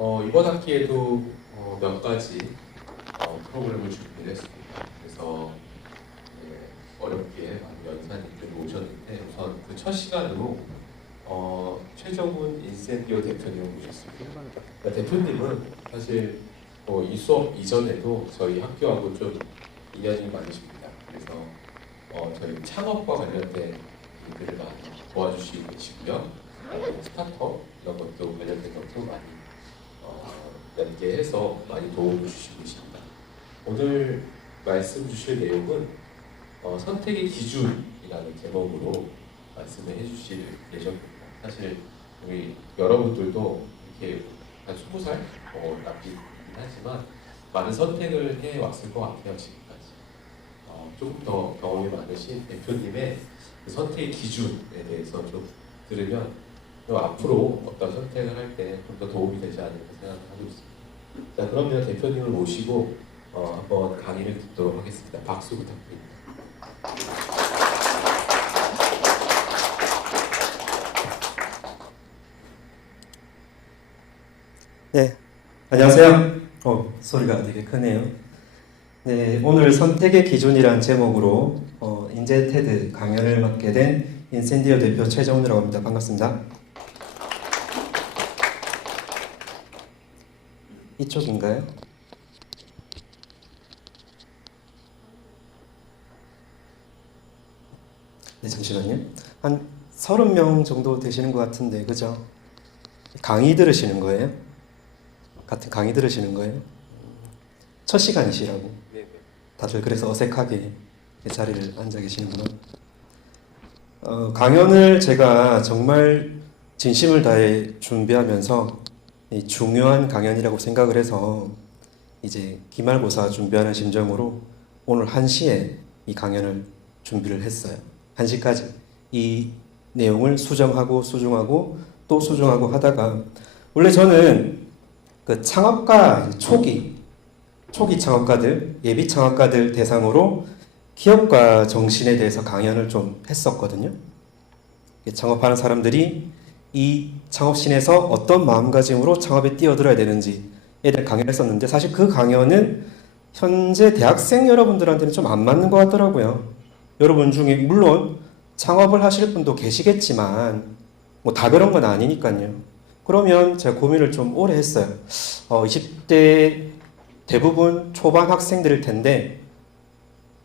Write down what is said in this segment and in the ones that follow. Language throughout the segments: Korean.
이번 학기에도 몇 가지 프로그램을 준비를 했습니다. 그래서 어렵게 많은 연사님들이 오셨는데 우선 그 첫 시간으로 최정훈 인센디오 대표님을 모셨습니다. 그러니까 대표님은 사실 이 수업 이전에도 저희 학교하고 좀 인연이 많으십니다. 그래서 저희 창업과 관련된 일들을 많이 도와주시고 계시고요. 스타트업 이런 것도 관련된 것도 많이 연계해서 많이 도움을 주시고 계십니다. 오늘 말씀 주실 내용은 선택의 기준이라는 제목으로 말씀을 해주실 예정입니다. 사실 우리 여러분들도 이렇게 한 20살 남기긴 하지만 많은 선택을 해왔을 것 같아요. 지금까지 조금 더 경험이 많으신 대표님의 그 선택의 기준에 대해서 좀 들으면 앞으로 어떤 선택을 할 때 좀 더 도움이 되지 않을까 생각하고 있습니다. 자, 그러면 대표님을 모시고 한번 강의를 듣도록 하겠습니다. 박수 부탁드립니다. 네, 안녕하세요. 소리가 되게 크네요. 네, 오늘 선택의 기준이란 제목으로 인제테드 강연을 맡게 된 인센디오 대표 최정훈이라고 합니다. 반갑습니다. 이쪽인가요? 네, 잠시만요. 한 30명 정도 되시는 것 같은데, 그죠? 강의 들으시는 거예요? 같은 강의 들으시는 거예요? 첫 시간이시라고. 다들 그래서 어색하게 자리를 앉아 계시는구나. 강연을 제가 정말 진심을 다해 준비하면서 중요한 강연이라고 생각을 해서 이제 기말고사 준비하는 심정으로 오늘 1시에 이 강연을 준비를 했어요. 1시까지 이 내용을 수정하고 수정하고 또 수정하고 하다가 원래 저는 그 창업가 초기 창업가들, 예비 창업가들 대상으로 기업가 정신에 대해서 강연을 좀 했었거든요. 창업하는 사람들이 이 창업신에서 어떤 마음가짐으로 창업에 뛰어들어야 되는지에 대한 강연을 했었는데 사실 그 강연은 현재 대학생 여러분들한테는 좀 안 맞는 것 같더라고요. 여러분 중에 물론 창업을 하실 분도 계시겠지만 뭐 다 그런 건 아니니까요. 그러면 제가 고민을 좀 오래 했어요. 20대 대부분 초반 학생들일 텐데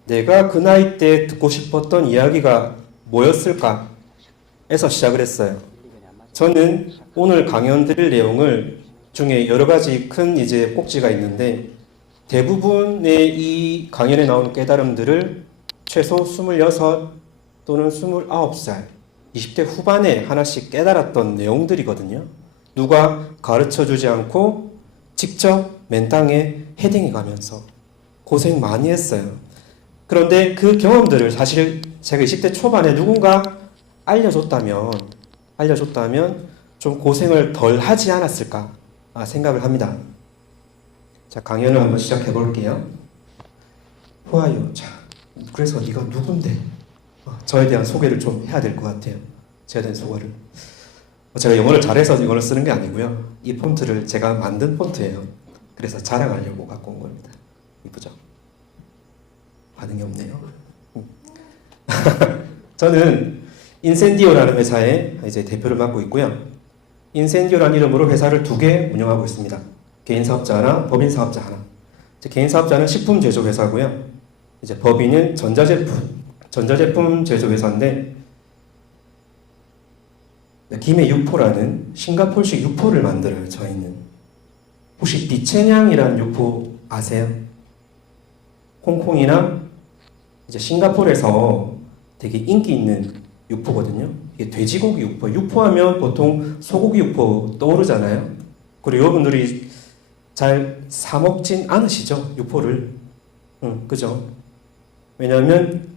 내가 그 나이 때 듣고 싶었던 이야기가 뭐였을까? 에서 시작을 했어요. 저는 오늘 강연 드릴 내용을 중에 여러 가지 큰 이제 꼭지가 있는데 대부분의 이 강연에 나오는 깨달음들을 최소 26 또는 29살, 20대 후반에 하나씩 깨달았던 내용들이거든요. 누가 가르쳐 주지 않고 직접 맨땅에 헤딩해 가면서 고생 많이 했어요. 그런데 그 경험들을 사실 제가 20대 초반에 누군가 알려줬다면 좀 고생을 덜 하지 않았을까 생각을 합니다. 자, 강연을 한번 시작해 볼게요. Who are you? 자, 그래서 네가 누군데? 저에 대한 소개를 좀 해야 될 것 같아요. 저에 대한 소개를. 제가 영어를 잘해서 이걸 쓰는 게 아니고요. 이 폰트를 제가 만든 폰트예요. 그래서 자랑하려고 갖고 온 겁니다. 이쁘죠? 반응이 없네요. 저는 인센디오라는 회사의 이제 대표를 맡고 있고요. 인센디오라는 이름으로 회사를 2개 운영하고 있습니다. 개인 사업자 하나, 법인 사업자 하나. 개인 사업자는 식품 제조 회사고요. 이제 법인은 전자제품 제조 회사인데 김해 육포라는 싱가포르식 육포를 만들어요. 저희는 혹시 비채냥이라는 육포 아세요? 홍콩이나 이제 싱가포르에서 되게 인기 있는 육포거든요. 이게 돼지고기 육포. 육포하면 보통 소고기 육포 떠오르잖아요. 그리고 여러분들이 잘 사 먹진 않으시죠? 육포를. 그죠? 왜냐하면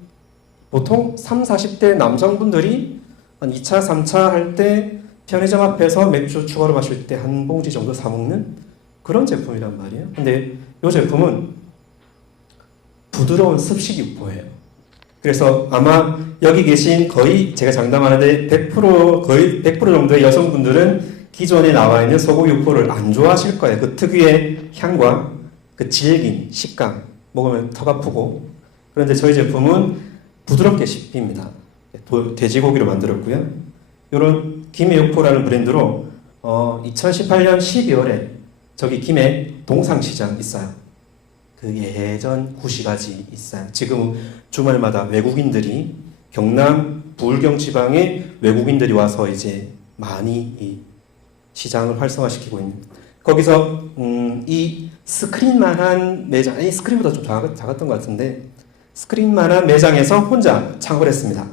보통 30, 40대 남성분들이 한 2차, 3차 할 때 편의점 앞에서 맥주 추가로 마실 때 한 봉지 정도 사 먹는 그런 제품이란 말이에요. 근데 이 제품은 부드러운 습식 육포예요. 그래서 아마 여기 계신 거의 제가 장담하는데 100% 거의 100% 정도의 여성분들은 기존에 나와 있는 소고기 육포를 안 좋아하실 거예요. 그 특유의 향과 그 질긴 식감 먹으면 턱 아프고. 그런데 저희 제품은 부드럽게 씹힙니다. 돼지고기로 만들었고요. 이런 김해육포라는 브랜드로 2018년 12월에 저기 김해 동상시장 있어요. 그 예전 구시가지 있어요. 지금 주말마다 외국인들이 경남 부울경 지방에 외국인들이 와서 이제 많이 이 시장을 활성화시키고 있는. 거기서 이 스크린만한 매장, 이 스크린보다 좀 작았던 것 같은데 스크린만한 매장에서 혼자 창업을 했습니다.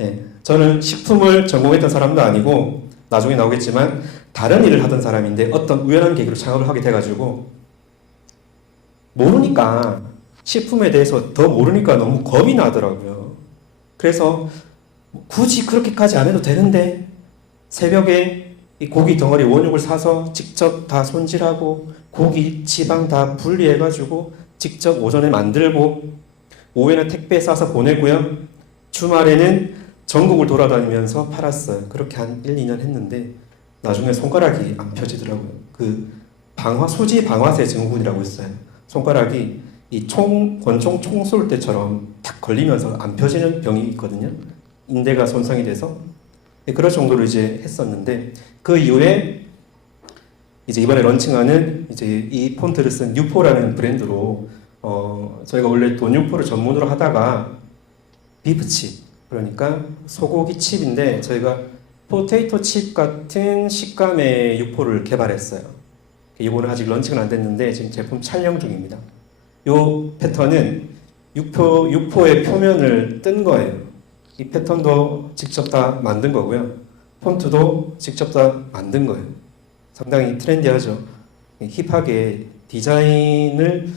예, 저는 식품을 전공했던 사람도 아니고 나중에 나오겠지만 다른 일을 하던 사람인데 어떤 우연한 계기로 창업을 하게 돼가지고 모르니까 식품에 대해서 더 모르니까 너무 겁이 나더라고요. 그래서 굳이 그렇게까지 안 해도 되는데 새벽에 이 고기 덩어리 원육을 사서 직접 다 손질하고 고기 지방 다 분리해가지고 직접 오전에 만들고 오후에는 택배 싸서 보내고요. 주말에는 전국을 돌아다니면서 팔았어요. 그렇게 한 1, 2년 했는데 나중에 손가락이 안 펴지더라고요. 그 소지 방화쇠 증후군이라고 있어요. 손가락이 이 권총 총 쏠 때처럼 탁 걸리면서 안 펴지는 병이 있거든요. 인대가 손상이 돼서 그럴 정도로 이제 했었는데 그 이후에 이제 이번에 런칭하는 이제 이 폰트를 쓴 뉴포라는 브랜드로 저희가 원래 돈육포를 전문으로 하다가 비프칩 그러니까 소고기 칩인데 저희가 포테이토 칩 같은 식감의 육포를 개발했어요. 이거는 아직 런칭은 안 됐는데 지금 제품 촬영 중입니다. 이 패턴은 육포의 표면을 뜬 거예요. 이 패턴도 직접 다 만든 거고요. 폰트도 직접 다 만든 거예요. 상당히 트렌디하죠. 힙하게 디자인을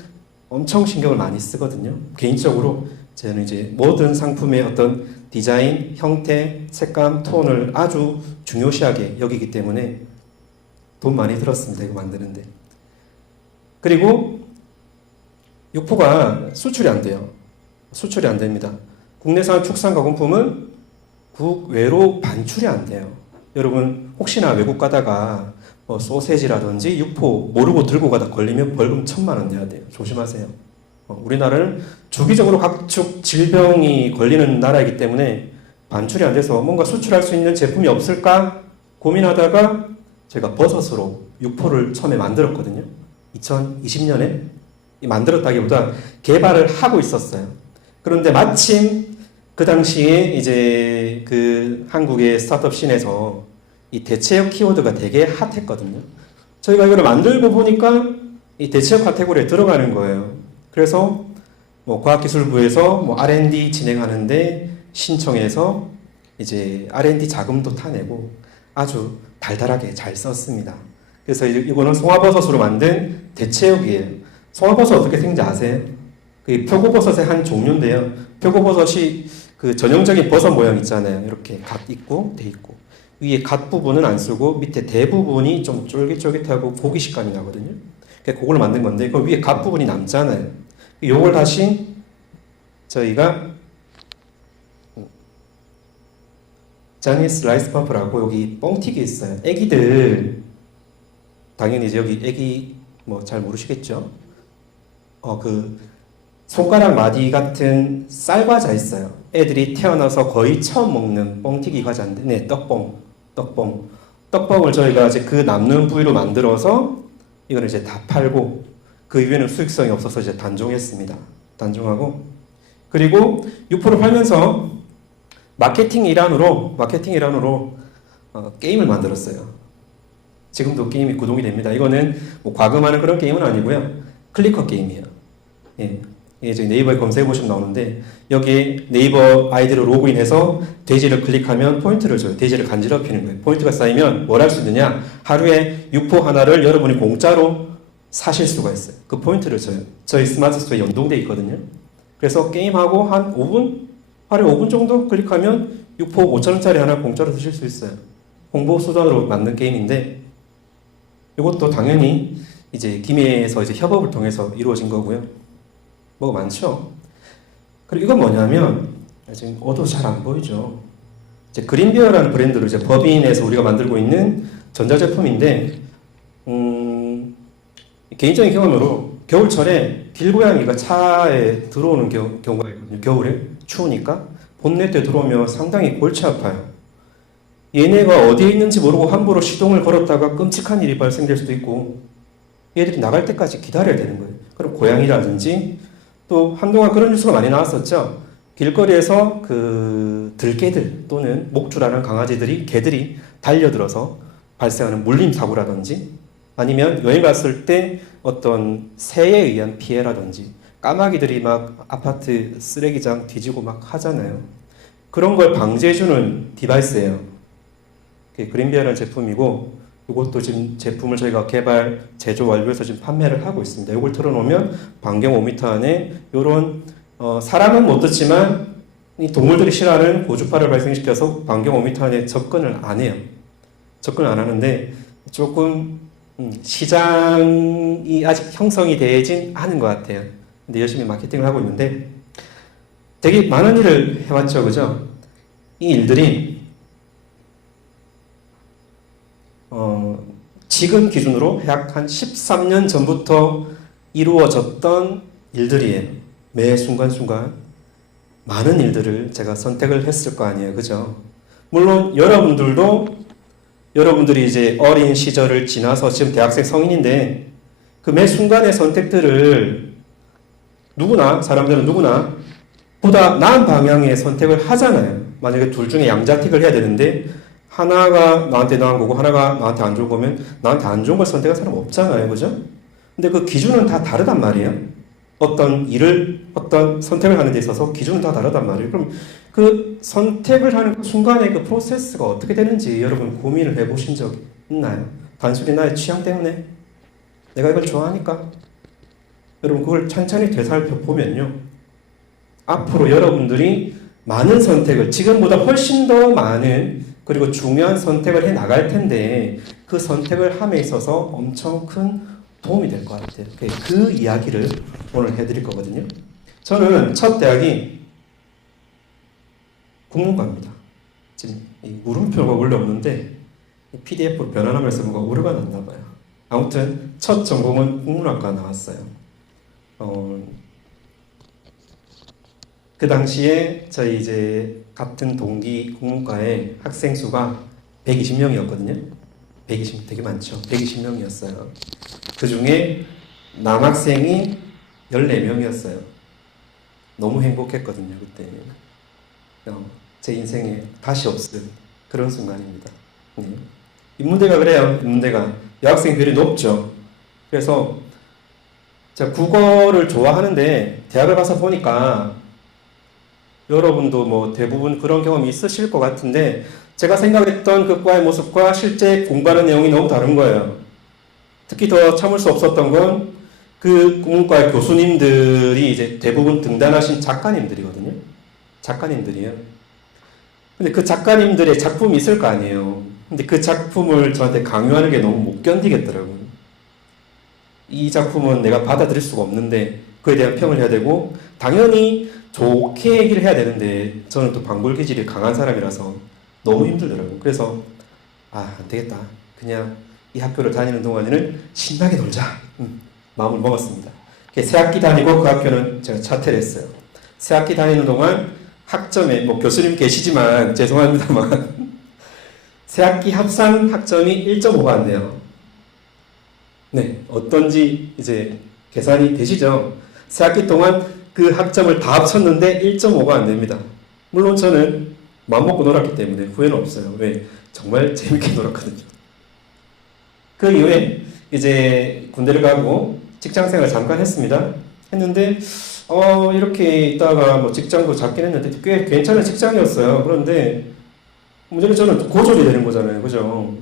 엄청 신경을 많이 쓰거든요. 개인적으로 저는 이제 모든 상품의 어떤 디자인, 형태, 색감, 톤을 아주 중요시하게 여기기 때문에 돈 많이 들었습니다. 이거 만드는데. 그리고 육포가 수출이 안 돼요. 수출이 안 됩니다. 국내산 축산 가공품은 국외로 반출이 안 돼요. 여러분 혹시나 외국 가다가 뭐 소세지라든지 육포 모르고 들고 가다 걸리면 벌금 1,000만 원 내야 돼요. 조심하세요. 우리나라는 주기적으로 각축 질병이 걸리는 나라이기 때문에 반출이 안 돼서 뭔가 수출할 수 있는 제품이 없을까 고민하다가 제가 버섯으로 육포를 처음에 만들었거든요. 2020년에 만들었다기보다 개발을 하고 있었어요. 그런데 마침 그 당시에 이제 그 한국의 스타트업 씬에서 이 대체역 키워드가 되게 핫했거든요. 저희가 이걸 만들고 보니까 이 대체역 카테고리에 들어가는 거예요. 그래서 뭐 과학기술부에서 뭐 R&D 진행하는데 신청해서 이제 R&D 자금도 타내고 아주 달달하게 잘 썼습니다. 그래서 이거는 송화버섯으로 만든 대체육이에요. 송화버섯 어떻게 생긴지 아세요? 그 표고버섯의 한 종류인데요. 표고버섯이 그 전형적인 버섯 모양 있잖아요. 이렇게 갓 있고 돼 있고 위에 갓 부분은 안 쓰고 밑에 대부분이 좀 쫄깃쫄깃하고 고기 식감이 나거든요. 그걸 만든 건데 그 위에 갓 부분이 남잖아요. 요걸 다시 저희가 자니스 라이스 퍼프라고 여기 뻥튀기 있어요. 애기들 당연히 이제 여기 애기 뭐 잘 모르시겠죠? 그 손가락 마디 같은 쌀과자 있어요. 애들이 태어나서 거의 처음 먹는 뻥튀기 과자인데, 네, 떡뻥을 저희가 이제 그 남는 부위로 만들어서 이거는 이제 다 팔고 그 이후에는 수익성이 없어서 이제 단종했습니다. 단종하고 그리고 육포를 팔면서 마케팅 일환으로 게임을 만들었어요. 지금도 게임이 구동이 됩니다. 이거는 뭐 과금하는 그런 게임은 아니고요. 클리커 게임이에요. 예. 저희 네이버에 검색해 보시면 나오는데 여기에 네이버 아이디로 로그인해서 돼지를 클릭하면 포인트를 줘요. 돼지를 간지럽히는 거예요. 포인트가 쌓이면 뭘 할 수 있느냐? 하루에 육포 하나를 여러분이 공짜로 사실 수가 있어요. 그 포인트를 줘요. 저희 스마트 스토어에 연동돼 있거든요. 그래서 게임하고 한 5분? 하루에 5분 정도 클릭하면 육포 5,000원짜리 하나 공짜로 드실 수 있어요. 홍보 수단으로 만든 게임인데 이것도 당연히 이제 김해에서 이제 협업을 통해서 이루어진 거고요. 뭐가 많죠. 그리고 이건 뭐냐면 지금 잘 안 보이죠. 이제 그린비어라는 브랜드로 이제 법인에서 우리가 만들고 있는 전자제품인데 개인적인 경험으로 겨울철에 길고양이가 차에 들어오는 경우가 있거든요. 겨울에 추우니까 본네트에 들어오면 상당히 골치 아파요. 얘네가 어디에 있는지 모르고 함부로 시동을 걸었다가 끔찍한 일이 발생될 수도 있고 얘들이 나갈 때까지 기다려야 되는 거예요. 그럼 고양이라든지 또 한동안 그런 뉴스가 많이 나왔었죠. 길거리에서 그 들개들 또는 목줄하는 강아지들이 개들이 달려들어서 발생하는 물림 사고라든지 아니면 여행 갔을 때 어떤 새에 의한 피해라든지 까마귀들이 막 아파트 쓰레기장 뒤지고 막 하잖아요. 그런 걸 방지해주는 디바이스예요. 그린비아라는 제품이고 이것도 지금 제품을 저희가 개발, 제조 완료해서 지금 판매를 하고 있습니다. 이걸 틀어놓으면 반경 5m 안에 이런 사람은 못 듣지만 이 동물들이 싫어하는 고주파를 발생시켜서 반경 5m 안에 접근을 안 해요. 접근을 안 하는데 조금 시장이 아직 형성이 되진 않은 것 같아요. 근데 열심히 마케팅을 하고 있는데 되게 많은 일을 해왔죠, 그죠? 이 일들이 지금 기준으로 약 한 13년 전부터 이루어졌던 일들이에요. 매 순간순간 많은 일들을 제가 선택을 했을 거 아니에요, 그죠? 물론 여러분들이 이제 어린 시절을 지나서 지금 대학생 성인인데 그 매 순간의 선택들을 사람들은 누구나 보다 나은 방향의 선택을 하잖아요. 만약에 둘 중에 양자택을 해야 되는데 하나가 나한테 나은 거고 하나가 나한테 안 좋은 거면 나한테 안 좋은 걸 선택한 사람 없잖아요. 그죠? 근데 그 기준은 다 다르단 말이에요. 어떤 선택을 하는 데 있어서 기준은 다 다르단 말이에요. 그럼 그 선택을 하는 그 순간의 그 프로세스가 어떻게 되는지 여러분 고민을 해보신 적 있나요? 단순히 나의 취향 때문에? 내가 이걸 좋아하니까? 여러분 그걸 천천히 되살펴보면요. 앞으로 여러분들이 많은 선택을 지금보다 훨씬 더 많은 그리고 중요한 선택을 해 나갈 텐데 그 선택을 함에 있어서 엄청 큰 도움이 될 것 같아요. 그 이야기를 오늘 해드릴 거거든요. 저는 첫 대학이 국문과입니다. 지금 이 물음표가 원래 없는데 PDF로 변환하면서 뭔가 오류가 났나 봐요. 아무튼 첫 전공은 국문학과 나왔어요. 그 당시에 저희 이제 같은 동기 국문과의 학생 수가 120명이었거든요. 120 되게 많죠. 120명이었어요. 그 중에 남학생이 14명이었어요. 너무 행복했거든요, 그때. 제 인생에 다시 없을 그런 순간입니다. 인문대가 그래요. 인문대가 여학생 비율이 높죠. 그래서 제가 국어를 좋아하는데 대학을 가서 보니까 여러분도 뭐 대부분 그런 경험이 있으실 것 같은데 제가 생각했던 그 과의 모습과 실제 공부하는 내용이 너무 다른 거예요. 특히 더 참을 수 없었던 건 그 국문과의 교수님들이 이제 대부분 등단하신 작가님들이거든요. 작가님들이에요. 근데 그 작가님들의 작품이 있을 거 아니에요. 근데 그 작품을 저한테 강요하는 게 너무 못 견디겠더라고요. 이 작품은 내가 받아들일 수가 없는데 그에 대한 평을 해야 되고 당연히 좋게 얘기를 해야 되는데 저는 또 방불 기질이 강한 사람이라서 너무 힘들더라고요. 그래서 안 되겠다. 그냥 이 학교를 다니는 동안에는 신나게 놀자. 마음을 먹었습니다. 새 학기 다니고 그 학교는 제가 자퇴를 했어요. 새 학기 다니는 동안 학점에 뭐 교수님 계시지만 죄송합니다만 새 학기 합산 학점이 1.5가 안 돼요. 네, 어떤지 이제 계산이 되시죠? 새 학기 동안 그 학점을 다 합쳤는데 1.5가 안 됩니다. 물론 저는 마음먹고 놀았기 때문에 후회는 없어요. 왜? 정말 재밌게 놀았거든요. 그 이후에 이제 군대를 가고 직장생활 잠깐 했습니다. 했는데 이렇게 있다가 뭐 직장도 잡긴 했는데 꽤 괜찮은 직장이었어요. 그런데 문제는 저는 고졸이 되는 거잖아요. 그죠?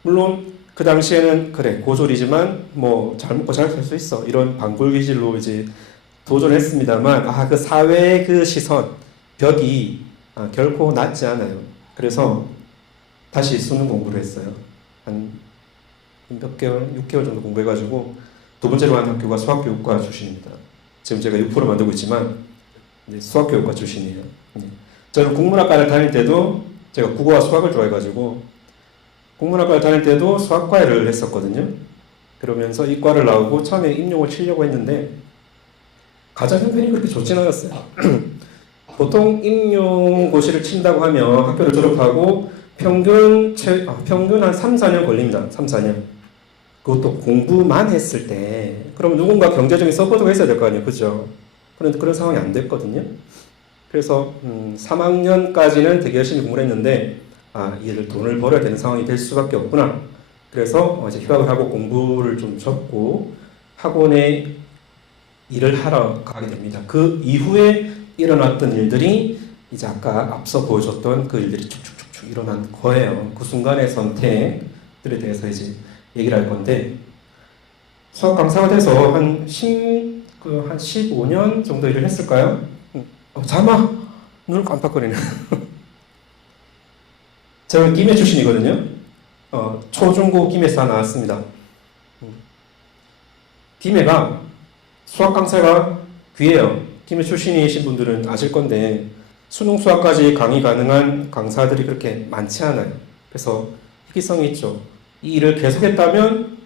물론 그 당시에는 그래 고졸이지만 뭐 잘 먹고 잘 살 수 있어 이런 방불기질로 이제 도전했습니다만 그 사회의 그 시선 벽이 결코 낮지 않아요. 그래서 다시 수능 공부를 했어요. 한 몇 개월, 6개월 정도 공부해가지고 두 번째로 간 학교가 수학교육과 출신입니다. 지금 제가 6% 만들고 있지만 수학교육과 출신이에요. 저는 국문학과를 다닐 때도 제가 국어와 수학을 좋아해가지고 국문학과를 다닐 때도 수학과를 했었거든요. 그러면서 이과를 나오고 처음에 임용을 치려고 했는데 가장 형편이 그렇게 좋진 않았어요. 보통 임용고시를 친다고 하면 학교를 졸업하고 평균 한 3, 4년 걸립니다. 3, 4년. 그것도 공부만 했을 때. 그럼 누군가 경제적인 서포트가 있어야 될 거 아니에요. 그죠? 그런데 그런 상황이 안 됐거든요. 그래서 3학년까지는 되게 열심히 공부를 했는데 이를 돈을 벌어야 되는 상황이 될 수밖에 없구나. 그래서 이제 휴학을 하고 공부를 좀 접고 학원에 일을 하러 가게 됩니다. 그 이후에 일어났던 일들이 이제 아까 앞서 보여줬던 그 일들이 쭉쭉쭉쭉 일어난 거예요. 그 순간의 선택들에 대해서 이제 얘기를 할 건데 수학 강사가 돼서 한 15년 정도 일을 했을까요? 잠아! 눈을 깜빡거리네. 제가 김해 출신이거든요. 초중고 김해에서 다 나왔습니다. 김해가 수학 강사가 귀해요. 김해 출신이신 분들은 아실 건데 수능 수학까지 강의 가능한 강사들이 그렇게 많지 않아요. 그래서 희귀성이 있죠. 이 일을 계속했다면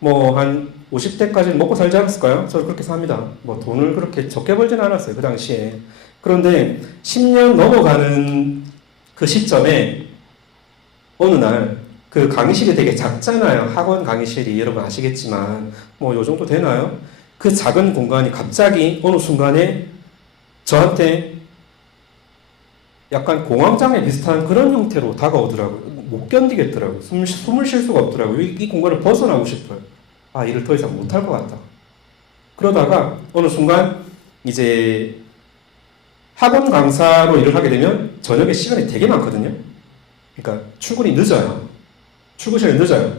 뭐 한 50대까지는 먹고 살지 않았을까요? 저도 그렇게 삽니다. 뭐 돈을 그렇게 적게 벌지는 않았어요. 그 당시에. 그런데 10년 넘어가는 그 시점에 어느 날 그 강의실이 되게 작잖아요. 학원 강의실이 여러분 아시겠지만 뭐 요 정도 되나요? 그 작은 공간이 갑자기 어느 순간에 저한테 약간 공황장애 비슷한 그런 형태로 다가오더라고요. 못 견디겠더라고요. 숨을 쉴 수가 없더라고요. 이 공간을 벗어나고 싶어요. 일을 더 이상 못할 것 같다. 그러다가 어느 순간 이제 학원 강사로 일을 하게 되면 저녁에 시간이 되게 많거든요. 그러니까 출근이 늦어요. 출근 시간이 늦어요.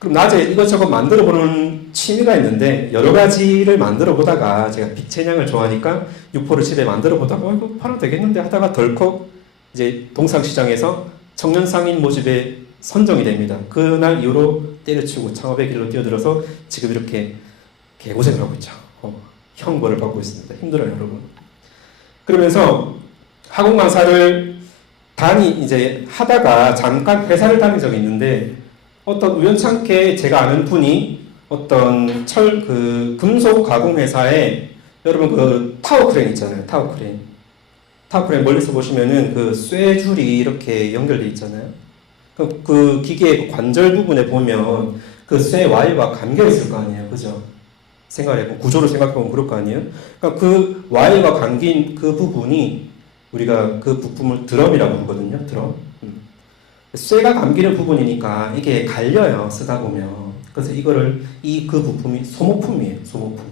그럼 낮에 이것저것 만들어 보는 취미가 있는데 여러 가지를 만들어 보다가 제가 빛채냥을 좋아하니까 육포를 집에 만들어 보다가 이거 팔아도 되겠는데 하다가 덜컥 이제 동상시장에서 청년 상인 모집에 선정이 됩니다. 그날 이후로 때려치우고 창업의 길로 뛰어들어서 지금 이렇게 개고생을 하고 있죠. 형벌을 받고 있습니다. 힘들어요, 여러분. 그러면서 학원 강사를 이제 하다가 잠깐 회사를 다닌 적이 있는데 어떤 우연찮게 제가 아는 분이 어떤 금속 가공 회사에 여러분 그 타워 크레인 있잖아요. 타워 크레인 멀리서 보시면은 그 쇠줄이 이렇게 연결돼 있잖아요. 그 기계의 관절 부분에 보면 그 쇠 와이어가 감겨 있을 거 아니에요. 그죠? 구조를 생각해보면 그럴 거 아니에요? 그러니까 그 와이어가 감긴 그 부분이 우리가 그 부품을 드럼이라고 하거든요. 드럼. 쇠가 감기는 부분이니까 이게 갈려요. 쓰다 보면. 그래서 그 부품이 소모품이에요. 소모품.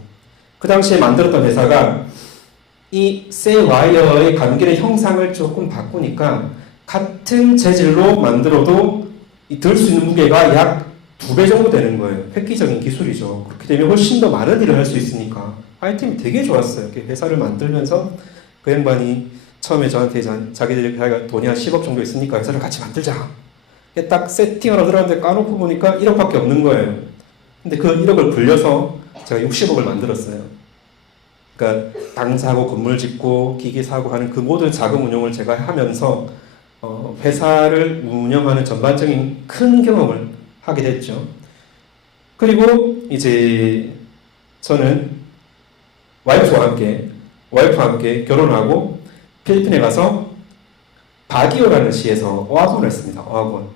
그 당시에 만들었던 회사가 이 쇠 와이어의 감기는 형상을 조금 바꾸니까 같은 재질로 만들어도 들 수 있는 무게가 약 2배 정도 되는 거예요. 획기적인 기술이죠. 그렇게 되면 훨씬 더 많은 일을 할 수 있으니까 아이템이 되게 좋았어요. 회사를 만들면서 그 양반이 처음에 저한테 자기들이 돈이 한 10억 정도 있으니까 회사를 같이 만들자. 딱 세팅하러 들어갔는데 까놓고 보니까 1억밖에 없는 거예요. 근데 그 1억을 굴려서 제가 60억을 만들었어요. 그러니까 당 사고 건물 짓고 기계 사고 하는 그 모든 자금 운용을 제가 하면서 회사를 운영하는 전반적인 큰 경험을 하게 됐죠. 그리고 이제 저는 와이프와 함께 결혼하고 필리핀에 가서 바기오라는 시에서 어학원을 했습니다. 어학원.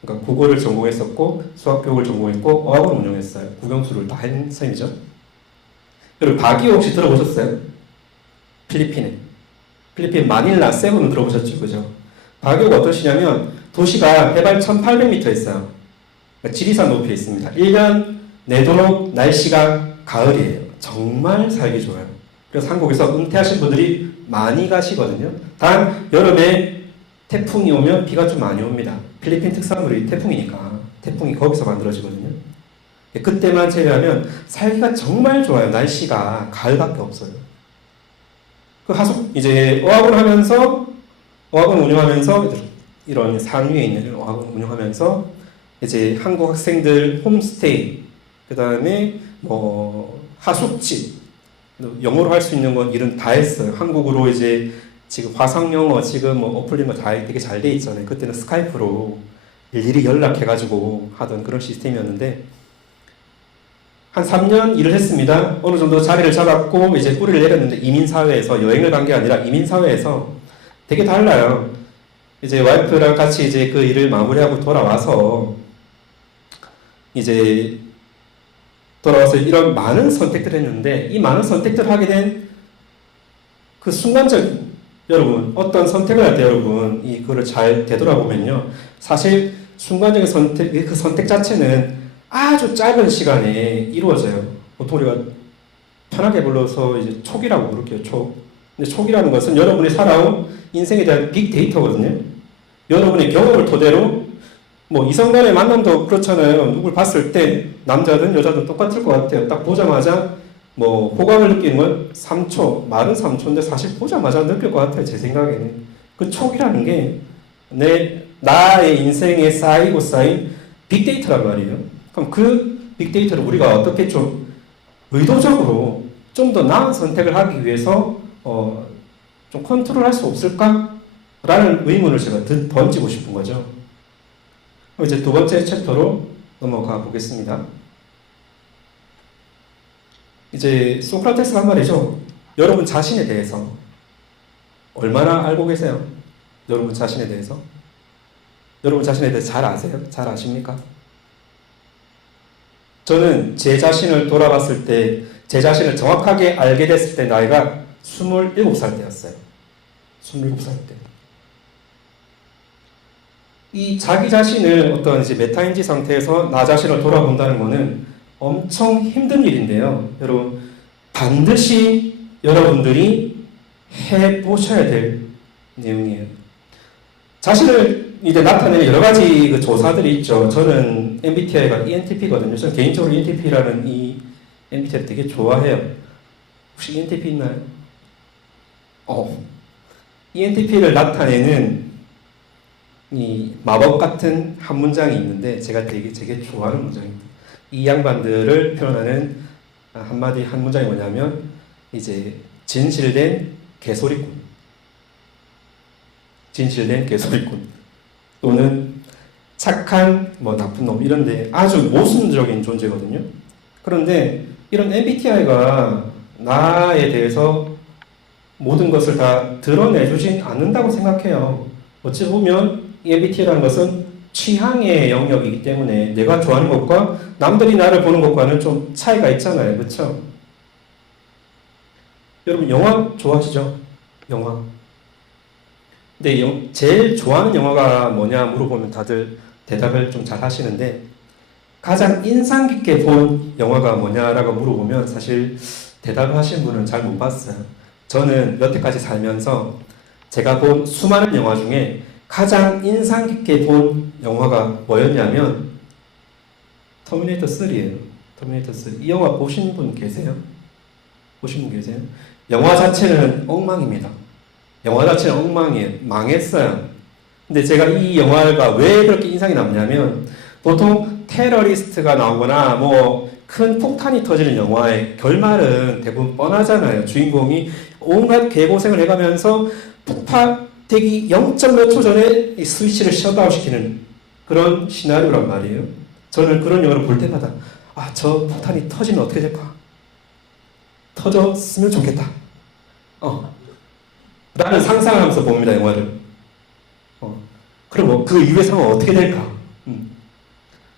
그러니까 국어를 전공했었고 수학교육을 전공했고 어학원을 운영했어요. 국영수를 다 한 셈이죠. 여러분 바기오 혹시 들어보셨어요? 필리핀 마닐라 세부는 들어보셨죠? 그죠? 바기오가 어떤 시냐면 도시가 해발 1800m 있어요. 그러니까 지리산 높이에 있습니다. 1년 내도록 날씨가 가을이에요. 정말 살기 좋아요. 그래서 한국에서 은퇴하신 분들이 많이 가시거든요. 단 여름에 태풍이 오면 비가 좀 많이 옵니다. 필리핀 특산물이 태풍이니까 태풍이 거기서 만들어지거든요. 그때만 제외하면 살기가 정말 좋아요. 날씨가 가을밖에 없어요. 이제 어학원 운영하면서 이런 산 위에 있는 어학원 운영하면서 이제 한국 학생들 홈스테이, 그 다음에 뭐 하숙집, 영어로 할 수 있는 건 일은 다 했어요. 한국으로 이제 지금 화상 영어 지금 뭐 어플린 거 다 되게 잘 돼 있잖아요. 그때는 스카이프로 일일이 연락해가지고 하던 그런 시스템이었는데 한 3년 일을 했습니다. 어느 정도 자리를 잡았고 이제 뿌리를 내렸는데 이민사회에서 여행을 간 게 아니라 이민사회에서 되게 달라요. 이제 와이프랑 같이 이제 그 일을 마무리하고 돌아와서 이제 돌아와서 이런 많은 선택들을 했는데 이 많은 선택들을 하게 된 그 순간적 여러분 어떤 선택을 할 때 여러분 이거를 잘 되돌아보면요 사실 순간적인 선택 그 선택 자체는 아주 짧은 시간에 이루어져요. 보통 우리가 편하게 불러서 이제 촉이라고 부를게요. 촉. 근데 촉이라는 것은 여러분이 살아온 인생에 대한 빅데이터거든요. 여러분의 경험을 토대로 뭐 이성간의 만남도 그렇잖아요. 누굴 봤을 때 남자든 여자든 똑같을 것 같아요. 딱 보자마자 뭐 호감을 느끼는 건 3초, 말은 3초인데 사실 보자마자 느낄 것 같아요. 제 생각에는. 그 촉이라는 게 나의 인생에 쌓이고 쌓인 빅데이터란 말이에요. 그럼 그 빅데이터를 우리가 어떻게 좀 의도적으로 좀 더 나은 선택을 하기 위해서 좀 컨트롤할 수 없을까? 라는 의문을 제가 던지고 싶은 거죠. 그럼 이제 두 번째 챕터로 넘어가 보겠습니다. 이제 소크라테스가 한 말이죠. 여러분 자신에 대해서 얼마나 알고 계세요? 여러분 자신에 대해서? 여러분 자신에 대해서 잘 아세요? 잘 아십니까? 저는 제 자신을 돌아봤을 때, 제 자신을 정확하게 알게 됐을 때 나이가 27살 때였어요. 27살 때. 이 자기 자신을 어떤 이제 메타인지 상태에서 나 자신을 돌아본다는 것은 엄청 힘든 일인데요. 여러분, 반드시 여러분들이 해보셔야 될 내용이에요. 자신을 이제 나타내는 여러 가지 그 조사들이 있죠. 저는 MBTI가 ENTP거든요. 저는 개인적으로 ENTP라는 이 MBTI를 되게 좋아해요. 혹시 ENTP 있나요? ENTP를 나타내는 이 마법 같은 한 문장이 있는데 제가 되게 좋아하는 문장입니다. 이 양반들을 표현하는 한마디 한 문장이 뭐냐면 이제 진실된 개소리꾼. 진실된 개소리꾼. 또는 착한 뭐 나쁜 놈 이런데 아주 모순적인 존재거든요. 그런데 이런 MBTI가 나에 대해서 모든 것을 다 드러내주진 않는다고 생각해요. 어찌 보면 이 MBTI라는 것은 취향의 영역이기 때문에 내가 좋아하는 것과 남들이 나를 보는 것과는 좀 차이가 있잖아요. 그렇죠? 여러분 영화 좋아하시죠? 영화. 근데 제일 좋아하는 영화가 뭐냐 물어보면 다들 대답을 좀 잘 하시는데 가장 인상 깊게 본 영화가 뭐냐라고 물어보면 사실 대답을 하신 분은 잘 못 봤어요. 저는 여태까지 살면서 제가 본 수많은 영화 중에 가장 인상 깊게 본 영화가 뭐였냐면 터미네이터 3예요. 터미네이터 3. 이 영화 보신 분 계세요? 보신 분 계세요? 영화 자체는 엉망입니다. 영화 자체는 엉망이에요. 망했어요. 근데 제가 이 영화가 왜 그렇게 인상이 남냐면 보통 테러리스트가 나오거나 뭐 큰 폭탄이 터지는 영화의 결말은 대부분 뻔하잖아요. 주인공이 온갖 개고생을 해가면서 폭파되기 0몇 초 전에 이 스위치를 셧다운 시키는 그런 시나리오란 말이에요. 저는 그런 영화를 볼 때마다 저 폭탄이 터지면 어떻게 될까? 터졌으면 좋겠다. 나는 상상하면서 봅니다, 영화를. 그럼 그 이후의 상황은 어떻게 될까?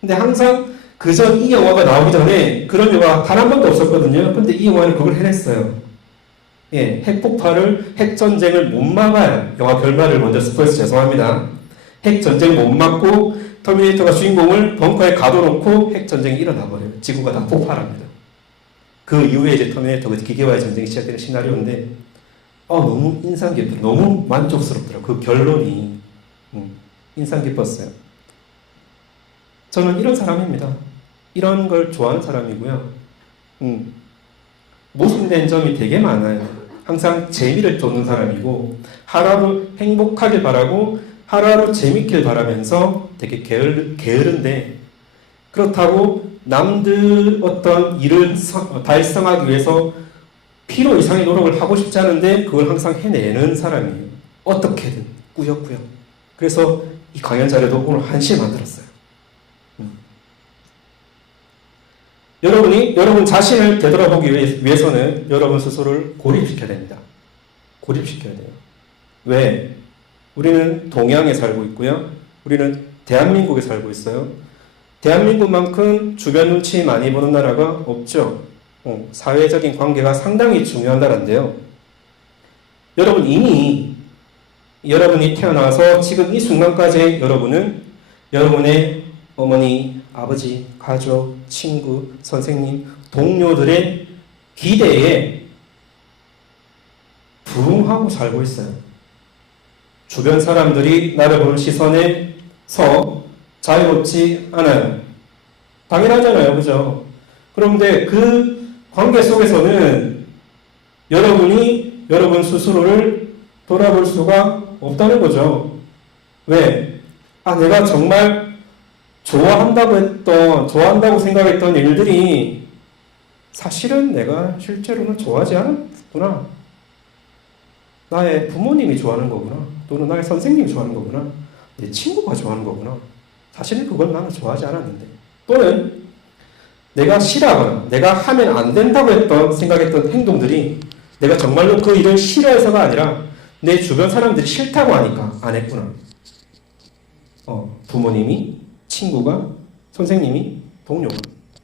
근데 항상 그전 이 영화가 나오기 전에 그런 영화 단 한 번도 없었거든요. 근데 이 영화는 그걸 해냈어요. 예, 핵전쟁을 못 막아요. 영화 결말을 먼저 스포해서 죄송합니다. 핵전쟁 못 막고 터미네이터가 주인공을 벙커에 가둬놓고 핵전쟁이 일어나버려요. 지구가 다 폭발합니다. 그 이후에 이제 터미네이터가 기계와의 전쟁이 시작되는 시나리오인데 너무 인상 깊고 너무 만족스럽더라고요. 그 결론이 인상 깊었어요. 저는 이런 사람입니다. 이런 걸 좋아하는 사람이고요. 모순된 점이 되게 많아요. 항상 재미를 쫓는 사람이고 하루하루 행복하길 바라고 하루하루 재밌길 바라면서 되게 게으른데 그렇다고 남들 어떤 일을 달성하기 위해서 필요 이상의 노력을 하고 싶지 않은데 그걸 항상 해내는 사람이에요. 어떻게든 꾸역꾸역. 그래서 이 강연 자료도 오늘 1시에 만들었어요. 여러분 자신을 되돌아보기 위해서는 여러분 스스로를 고립시켜야 됩니다. 고립시켜야 돼요. 왜? 우리는 동양에 살고 있고요. 우리는 대한민국에 살고 있어요. 대한민국만큼 주변 눈치 많이 보는 나라가 없죠. 사회적인 관계가 상당히 중요한 나라인데요. 여러분이 태어나서 지금 이 순간까지 여러분은 여러분의 어머니, 아버지, 가족, 친구, 선생님, 동료들의 기대에 부응하고 살고 있어요. 주변 사람들이 나를 보는 시선에서 자유롭지 않아요. 당연하잖아요. 그죠? 그런데 그 관계 속에서는 여러분이 여러분 스스로를 돌아볼 수가 없다는 거죠. 왜? 내가 정말 좋아한다고 생각했던 일들이 사실은 내가 실제로는 좋아하지 않았구나. 나의 부모님이 좋아하는 거구나. 또는 나의 선생님이 좋아하는 거구나. 내 친구가 좋아하는 거구나. 사실은 그걸 나는 좋아하지 않았는데. 또는 내가 싫어하거나 내가 하면 안 된다고 생각했던 행동들이 내가 정말로 그 일을 싫어해서가 아니라 내 주변 사람들이 싫다고 하니까 안 했구나. 부모님이, 친구가, 선생님이, 동료가,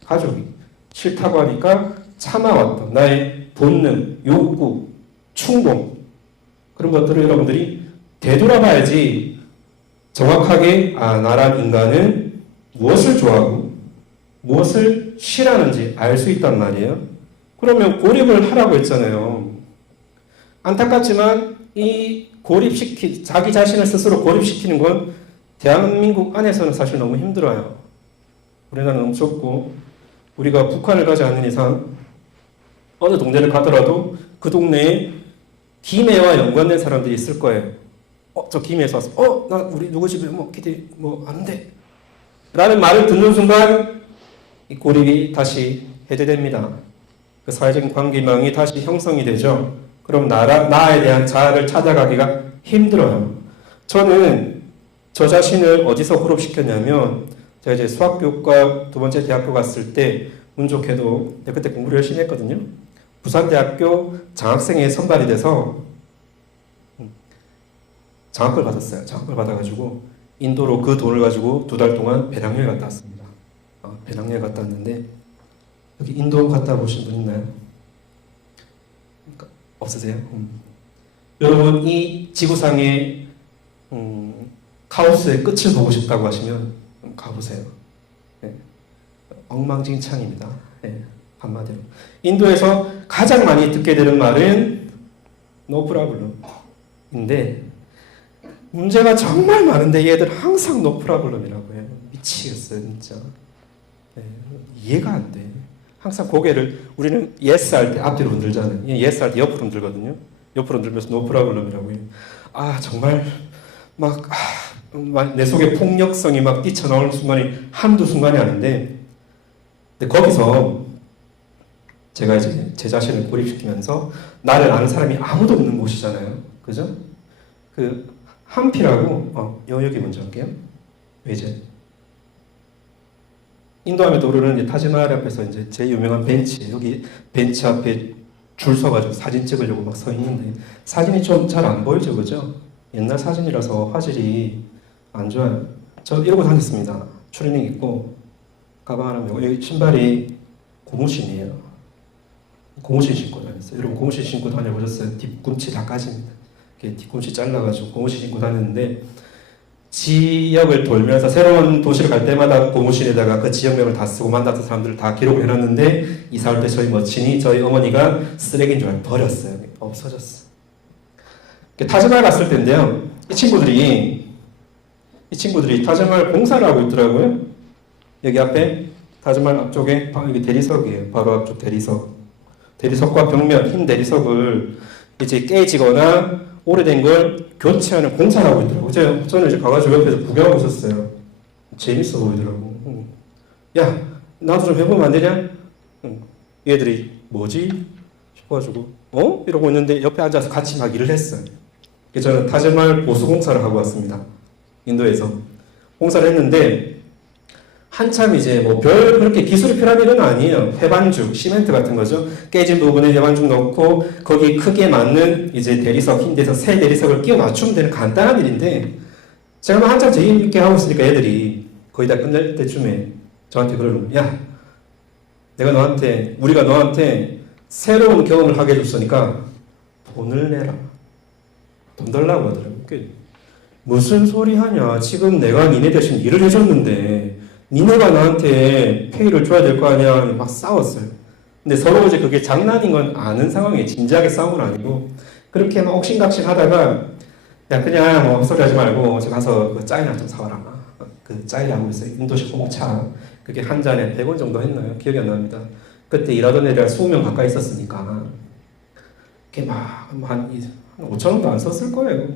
가족이 싫다고 하니까 참아왔던 나의 본능, 욕구, 충동 그런 것들을 여러분들이 되돌아봐야지 정확하게 나란 인간은 무엇을 좋아하고 무엇을 싫어하는지 알 수 있단 말이에요. 그러면 고립을 하라고 했잖아요. 안타깝지만 자기 자신을 스스로 고립시키는 건 대한민국 안에서는 사실 너무 힘들어요. 우리나라는 너무 좁고 우리가 북한을 가지 않는 이상 어느 동네를 가더라도 그 동네에 김해와 연관된 사람들이 있을 거예요. 저 김해에서 왔어. 나 우리 누구 집에 안 돼. 라는 말을 듣는 순간 이 고립이 다시 해제됩니다. 그 사회적인 관계망이 다시 형성이 되죠. 그럼 나에 대한 자아를 찾아가기가 힘들어요. 저는 저 자신을 어디서 고립시켰냐면 제가 이제 수학교과 두 번째 대학교 갔을 때 운 좋게도 그때 공부를 열심히 했거든요. 부산대학교 장학생회 선발이 돼서 장학금을 받았어요. 장학금을 받아가지고 인도로 그 돈을 가지고 2달 동안 배낭여행 갔다 왔습니다. 배낭여행 갔다 왔는데 여기 인도 갔다 오신 분 있나요? 없으세요? 여러분 이 지구상의 카오스의 끝을 보고 싶다고 하시면 가보세요. 네. 엉망진창입니다. 네. 한마디로 인도에서 가장 많이 듣게 되는 말은 no problem인데 문제가 정말 많은데 얘들 항상 no problem이라고 해요. 미치겠어요 진짜. 네. 이해가 안 돼. 항상 고개를 우리는 yes 할 때 앞뒤로 흔들잖아요. yes 할 때 옆으로 흔들거든요. 옆으로 흔들면서 no problem이라고 해요. 정말 내 속에 폭력성이 막 뛰쳐나오는 순간이 한두 순간이 아닌데 근데 거기서 제가 이제 제 자신을 고립시키면서 나를 아는 사람이 아무도 없는 곳이잖아요. 그죠? 그 함피라고 여기 먼저 할게요. 이제 인도 하면 떠오르는 이제 타지마할 앞에서 이제 제일 유명한 벤치 여기 벤치 앞에 줄 서가지고 사진 찍으려고 막 서 있는데 사진이 좀 잘 안 보이죠, 그죠? 옛날 사진이라서 화질이 안 좋아요. 저 이러고 다녔습니다. 추리닝 입고 가방 하나 메고 여기 신발이 고무신이에요. 고무신 신고 다녔어요. 여러분 고무신 신고 다녀보셨어요? 뒤꿈치 다 까집니다. 뒤꿈치 잘라가지고 고무신 신고 다녔는데 지역을 돌면서 새로운 도시를 갈 때마다 고무신에다가 그 지역명을 다 쓰고 만났던 사람들을 다 기록을 해놨는데 이사 올 때 저희 머친이 저희 어머니가 쓰레기인 줄 알고 버렸어요. 없어졌어. 타지마할 갔을 때인데요. 이 친구들이 타지마할 공사를 하고 있더라고요. 여기 앞에 타지마할 앞쪽에 여기 대리석이에요. 바로 앞쪽 대리석과 벽면 흰 대리석을 이제 깨지거나 오래된 걸 교체하는 공사를 하고 있더라고요. 저는 이제 가가지고 옆에서 구경하고 있었어요. 재밌어 보이더라고. 야, 나도 좀 해보면 안 되냐? 얘들이 뭐지? 싶어가지고 이러고 있는데 옆에 앉아서 같이 막 일을 했어요. 그래서 저는 타지마할 보수 공사를 하고 왔습니다. 인도에서 공사를 했는데 한참 이제 뭐 별 그렇게 기술이 필요한 일은 아니에요. 해반죽, 시멘트 같은 거죠. 깨진 부분에 해반죽 넣고 거기 크기에 맞는 이제 대리석, 흰 대리석, 새 대리석을 끼워 맞추면 되는 간단한 일인데 제가 막 한참 재미있게 하고 있으니까 애들이 거의 다 끝날 때쯤에 저한테 그러는 거예요. 야, 우리가 너한테 새로운 경험을 하게 해줬으니까 돈을 내라. 돈 달라고 하더라고요. 무슨 소리 하냐. 지금 내가 니네 대신 일을 해줬는데 니네가 나한테 페이를 줘야 될 거 아니야. 막 싸웠어요. 근데 서로 이제 그게 장난인 건 아는 상황이에요. 진지하게 싸운 건 아니고 그렇게 막 옥신각신 하다가 야 그냥 뭐 헛소리 하지 말고 저 가서 그 짜이나 좀 사와라. 그 짜이라고 있어요. 인도식 홍차. 그게 한 잔에 100원 정도 했나요? 기억이 안 납니다. 그때 일하던 애들이 20명 가까이 있었으니까 그게 막한 5천 원도 안 썼을 거예요.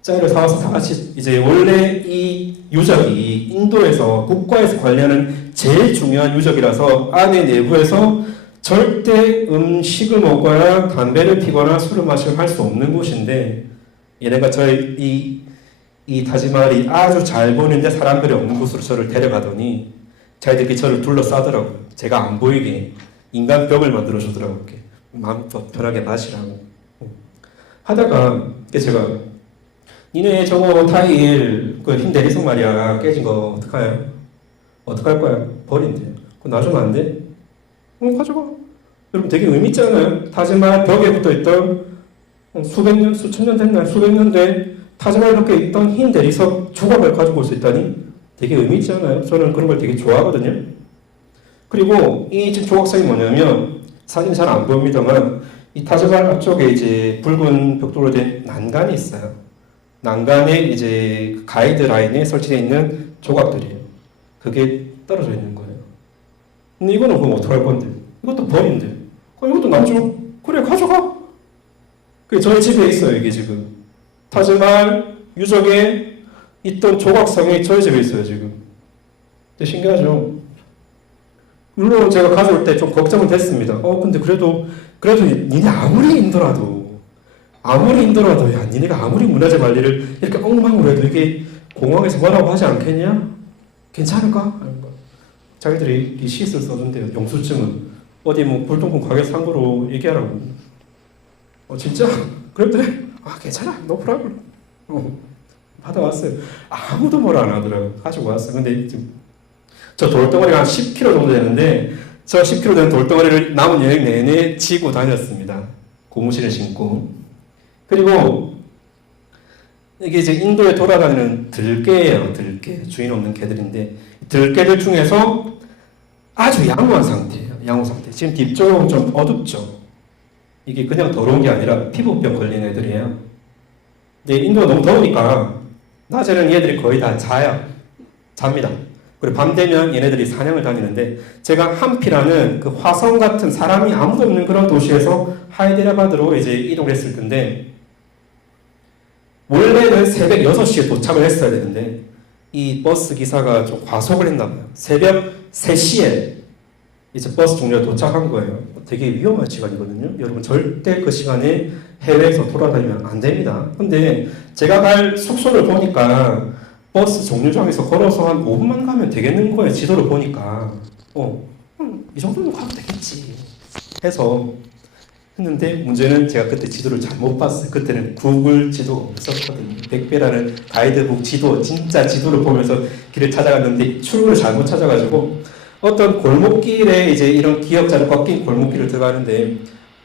짜이를 사와서 다 같이 이제 원래 이 유적이 인도에서 국가에서 관리하는 제일 중요한 유적이라서 안에 내부에서 절대 음식을 먹거나 담배를 피거나 술을 마시거나 할 수 없는 곳인데 얘네가 저희 이 타지마할이 아주 잘 보이는데 사람들이 없는 곳으로 저를 데려가더니 자기들끼리 저를 둘러싸더라고요. 제가 안 보이게 인간벽을 만들어주더라고요. 이렇게 마음껏 편하게 마시라고 하다가 제가 니네 저거 타일 그 흰 대리석 말이야 깨진 거 어떡해요? 어떡할 거야? 버린대. 그거 놔주면 안 돼? 가져가. 여러분 되게 의미 있잖아요. 타지마할 벽에 붙어있던 수백 년, 수천 년 됐나요? 수백 년 된 타지마할 벽에 있던 흰 대리석 조각을 가지고 올 수 있다니 되게 의미 있잖아요. 저는 그런 걸 되게 좋아하거든요. 그리고 이 지금 조각상이 뭐냐면 사진 잘 안 보입니다만 이 타지마할 앞쪽에 이제 붉은 벽돌로 된 난간이 있어요. 난간에 이제 가이드라인에 설치되어 있는 조각들이에요. 그게 떨어져 있는 거예요. 근데 이거는 그럼 어떡할 건데? 이것도 버린대. 그럼 이것도 놔줘. 그래 가져가. 그게 저희 집에 있어요. 이게 지금 타지마할 유적에 있던 조각상이 저희 집에 있어요. 지금. 되게 신기하죠? 물론 제가 가져올 때 좀 걱정은 됐습니다. 근데 그래도 니네 아무리 힘들어도 야 니네가 아무리 문화재 관리를 이렇게 엉망으로 해도 이게 공항에서 뭐라고 하지 않겠냐? 괜찮을까? 자기들이 이 시스를 써준대요. 영수증은 어디 뭐 불통금 가게 상고로 얘기하라고. 진짜? 그래도 돼? 괜찮아. no problem. 받아왔어요. 아무도 뭐라 안 하더라고요. 가지고 왔어요. 근데 지금 저 돌덩어리가 한 10kg 정도 되는데 저 10kg 되는 돌덩어리를 남은 여행 내내 지고 다녔습니다. 고무신을 신고. 그리고 이게 이제 인도에 돌아다니는 들개예요. 들개. 주인 없는 개들인데 들개들 중에서 아주 양호한 상태예요. 양호 상태. 지금 뒤쪽은 좀 어둡죠. 이게 그냥 더러운 게 아니라 피부병 걸린 애들이에요. 근데 인도가 너무 더우니까 낮에는 얘들이 거의 다 잡니다. 그리고 밤 되면 얘네들이 사냥을 다니는데 제가 함피라는 그 화성 같은 사람이 아무도 없는 그런 도시에서 하이데라바드로 이제 이동을 했을 텐데 원래는 새벽 6시에 도착을 했어야 되는데 이 버스 기사가 좀 과속을 했나 봐요. 새벽 3시에 이제 버스 종료가 도착한 거예요. 되게 위험한 시간이거든요. 여러분 절대 그 시간에 해외에서 돌아다니면 안 됩니다. 근데 제가 갈 숙소를 보니까 버스 정류장에서 걸어서 한 5분만 가면 되겠는 거예요. 지도를 보니까. 이 정도면 가도 되겠지. 해서 했는데 문제는 제가 그때 지도를 잘못 봤어요. 그때는 구글 지도가 없었거든요. 백배라는 가이드북 지도, 진짜 지도를 보면서 길을 찾아갔는데 출구를 잘못 찾아가지고 어떤 골목길에 이제 이런 기역자로 꺾인 골목길을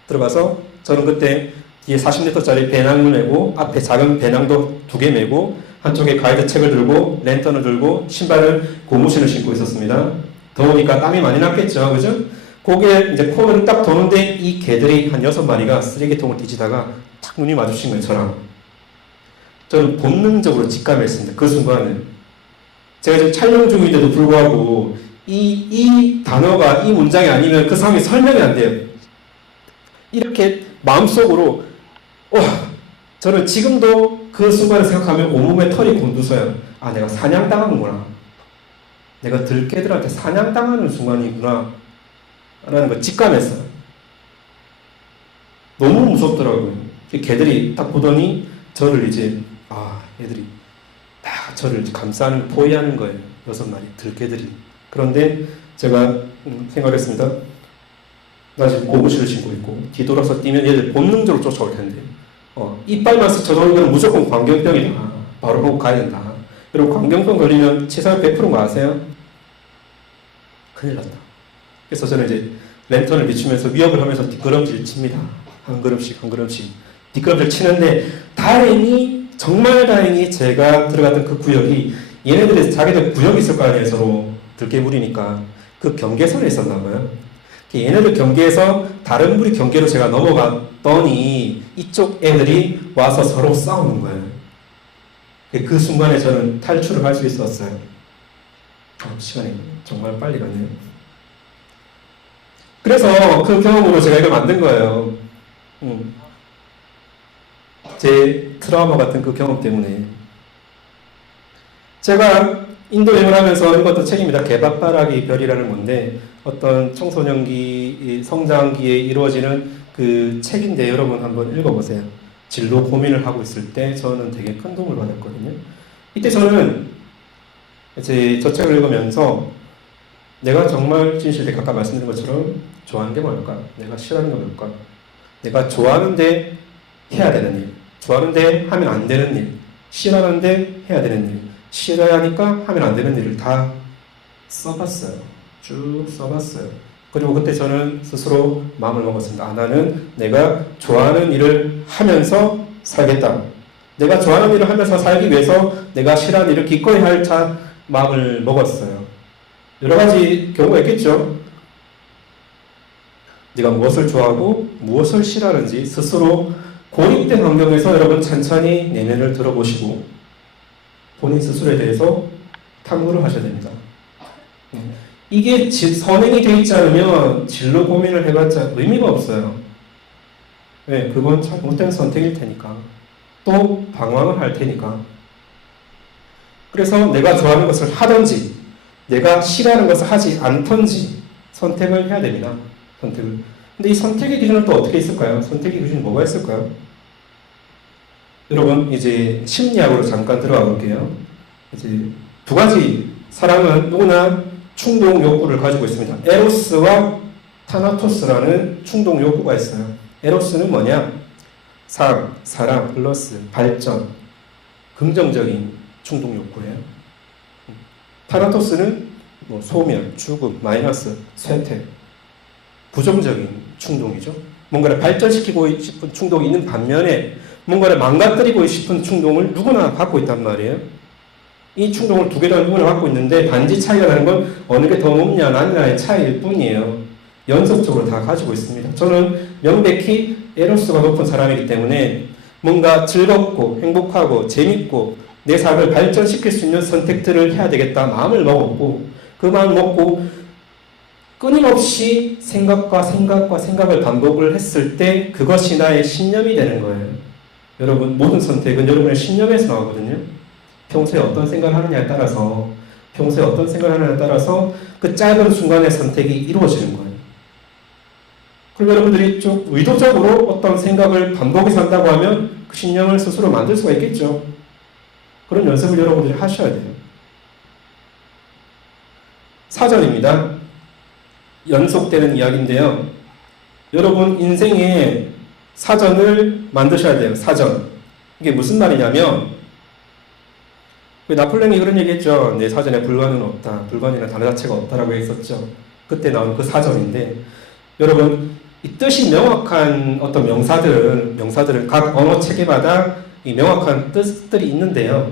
들어가서 저는 그때 뒤에 40리터짜리 배낭을 메고 앞에 작은 배낭도 2개 메고 한쪽에 가이드 책을 들고 랜턴을 들고 신발을 고무신을 신고 있었습니다. 더우니까 땀이 많이 났겠죠. 그죠? 거기에 이제 코너를 딱 도는데 이 개들이 한 6마리가 쓰레기통을 뒤지다가 탁 눈이 마주친 거예요. 저는 본능적으로 직감했습니다. 그 순간은 제가 지금 촬영 중인데도 불구하고 이 단어가 이 문장이 아니면 그 상황이 설명이 안 돼요. 이렇게 마음속으로 저는 지금도 그 순간을 생각하면 온몸에 털이 곤두서요. 내가 사냥당하는구나. 내가 들개들한테 사냥당하는 순간이구나 라는 걸 직감했어요. 너무 무섭더라고요. 개들이 딱 보더니 저를 이제 얘들이 딱 저를 감싸는, 포위하는 거예요. 6마리 들개들이. 그런데 제가 생각했습니다. 나 지금 고무신을 신고 있고 뒤돌아서 뛰면 얘들 본능적으로 쫓아올 텐데 이빨만 스쳐서 무조건 광견병이다. 바로 보고 가야 된다. 여러분 광견병 걸리면 치사율 100%인 거 아세요? 큰일 났다. 그래서 저는 이제 랜턴을 비추면서 위협을 하면서 뒷걸음질 칩니다. 한 걸음씩 한 걸음씩 뒷걸음질 치는데 다행히 정말 다행히 제가 들어갔던 그 구역이 얘네들이 자기들 구역이 있을 거 아니에요. 서로 들개물이니까 그 경계선에 있었나 봐요. 얘네들 경계에서 다른 무리 경계로 제가 넘어갔더니 이쪽 애들이 와서 서로 싸우는 거예요. 그 순간에 저는 탈출을 할 수 있었어요. 시간이 정말 빨리 갔네요. 그래서 그 경험으로 제가 이걸 만든 거예요. 제 트라우마 같은 그 경험 때문에. 제가 인도 여행을 하면서 읽었던 책입니다. 개밥바라기 별이라는 건데 어떤 청소년기 성장기에 이루어지는 그 책인데 여러분 한번 읽어보세요. 진로 고민을 하고 있을 때 저는 되게 큰 도움을 받았거든요. 이때 저는 이제 저 책을 읽으면서 내가 정말 진실되게 아까 말씀드린 것처럼 좋아하는 게 뭘까? 내가 싫어하는 게 뭘까? 내가 좋아하는데 해야 되는 일, 좋아하는데 하면 안 되는 일, 싫어하는데 해야 되는 일, 싫어야 하니까 하면 안 되는 일을 다 써봤어요. 쭉 써봤어요. 그리고 그때 저는 스스로 마음을 먹었습니다. 나는 내가 좋아하는 일을 하면서 살겠다. 내가 좋아하는 일을 하면서 살기 위해서 내가 싫어하는 일을 기꺼이 할 마음을 먹었어요. 여러 가지 경우가 있겠죠. 네가 무엇을 좋아하고 무엇을 싫어하는지 스스로 고립된 환경에서 여러분 천천히 내면을 들어보시고 본인 스스로에 대해서 탐구를 하셔야 됩니다. 이게 선행이 되어 있지 않으면 진로 고민을 해봤자 의미가 없어요. 왜? 그건 잘못된 선택일 테니까. 또 방황을 할 테니까. 그래서 내가 좋아하는 것을 하든지 내가 싫어하는 것을 하지 않던지 선택을 해야 됩니다. 선택을. 근데 이 선택의 기준은 또 어떻게 있을까요? 선택의 기준이 뭐가 있을까요? 여러분 이제 심리학으로 잠깐 들어가 볼게요. 이제 두 가지 사람은 누구나 충동 욕구를 가지고 있습니다. 에로스와 타나토스라는 충동 욕구가 있어요. 에로스는 뭐냐? 사랑 플러스 발전, 긍정적인 충동 욕구예요. 타나토스는 소멸, 죽음, 마이너스, 쇠퇴, 부정적인 충동이죠. 뭔가를 발전시키고 싶은 충동이 있는 반면에 뭔가를 망가뜨리고 싶은 충동을 누구나 갖고 있단 말이에요. 이 충동을 두 개 다 누구나 갖고 있는데 단지 차이가 나는 건 어느 게 더 높냐 낮냐의 차이일 뿐이에요. 연속적으로 다 가지고 있습니다. 저는 명백히 에로스가 높은 사람이기 때문에 뭔가 즐겁고 행복하고 재밌고 내 삶을 발전시킬 수 있는 선택들을 해야 되겠다 마음을 먹었고 그 마음을 먹고 끊임없이 생각을 반복을 했을 때 그것이 나의 신념이 되는 거예요. 여러분 모든 선택은 여러분의 신념에서 나오거든요. 평소에 어떤 생각을 하느냐에 따라서 그 짧은 순간의 선택이 이루어지는 거예요. 그럼 여러분들이 좀 의도적으로 어떤 생각을 반복해서 한다고 하면 그 신념을 스스로 만들 수가 있겠죠. 그런 연습을 여러분들이 하셔야 돼요. 사전입니다. 연속되는 이야기인데요. 여러분 인생에 사전을 만드셔야 돼요. 사전. 이게 무슨 말이냐면 나폴레옹이 그런 얘기했죠. 내 사전에 불가는 없다. 불가이나 단어 자체가 없다라고 했었죠. 그때 나온 그 사전인데 여러분 이 뜻이 명확한 어떤 명사들은 각 언어 체계마다 이 명확한 뜻들이 있는데요.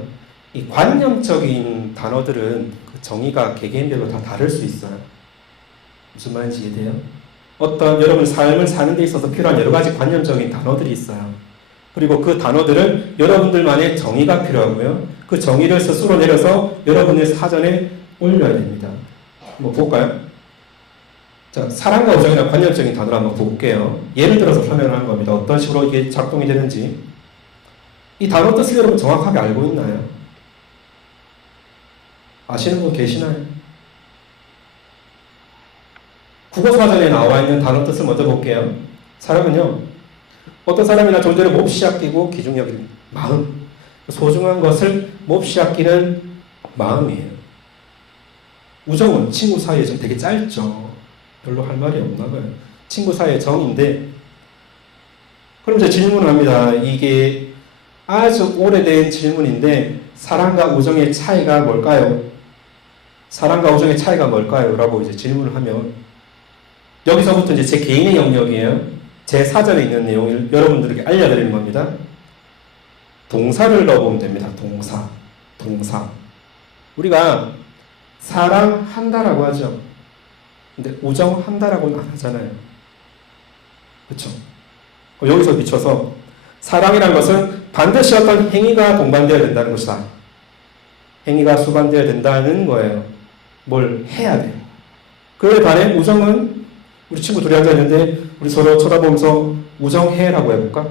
이 관념적인 단어들은 그 정의가 개개인별로 다 다를 수 있어요. 무슨 말인지 이해돼요? 어떤 여러분 삶을 사는 데 있어서 필요한 여러 가지 관념적인 단어들이 있어요. 그리고 그 단어들은 여러분들만의 정의가 필요하고요. 그 정의를 스스로 내려서 여러분의 사전에 올려야 됩니다. 한번 볼까요? 자, 사랑과 우정이나 관념적인 단어를 한번 볼게요. 예를 들어서 설명을 한 겁니다. 어떤 식으로 이게 작동이 되는지. 이 단어 뜻을 여러분 정확하게 알고 있나요? 아시는 분 계시나요? 국어사전에 나와 있는 단어 뜻을 먼저 볼게요. 사랑은요, 어떤 사람이나 존재를 몹시 아끼고 귀중히 여기는 마음, 소중한 것을 몹시 아끼는 마음이에요. 우정은 친구 사이에 좀 되게 짧죠. 별로 할 말이 없나 봐요. 친구 사이의 정인데, 그럼 이제 질문을 합니다. 이게 아주 오래된 질문인데, 사랑과 우정의 차이가 뭘까요? 사랑과 우정의 차이가 뭘까요? 라고 이제 질문을 하면, 여기서부터 이제 제 개인의 영역이에요. 제 사전에 있는 내용을 여러분들에게 알려드리는 겁니다. 동사를 넣어보면 됩니다. 동사. 우리가 사랑한다라고 하죠. 근데 우정한다라고는 안 하잖아요. 그렇죠? 여기서 비춰서 사랑이라는 것은 반드시 어떤 행위가 동반되어야 된다는 것이다. 행위가 수반되어야 된다는 거예요. 뭘 해야 돼요. 그에 반해 우정은, 우리 친구 둘이 앉아있는데 우리 서로 쳐다보면서 우정해라고 해볼까?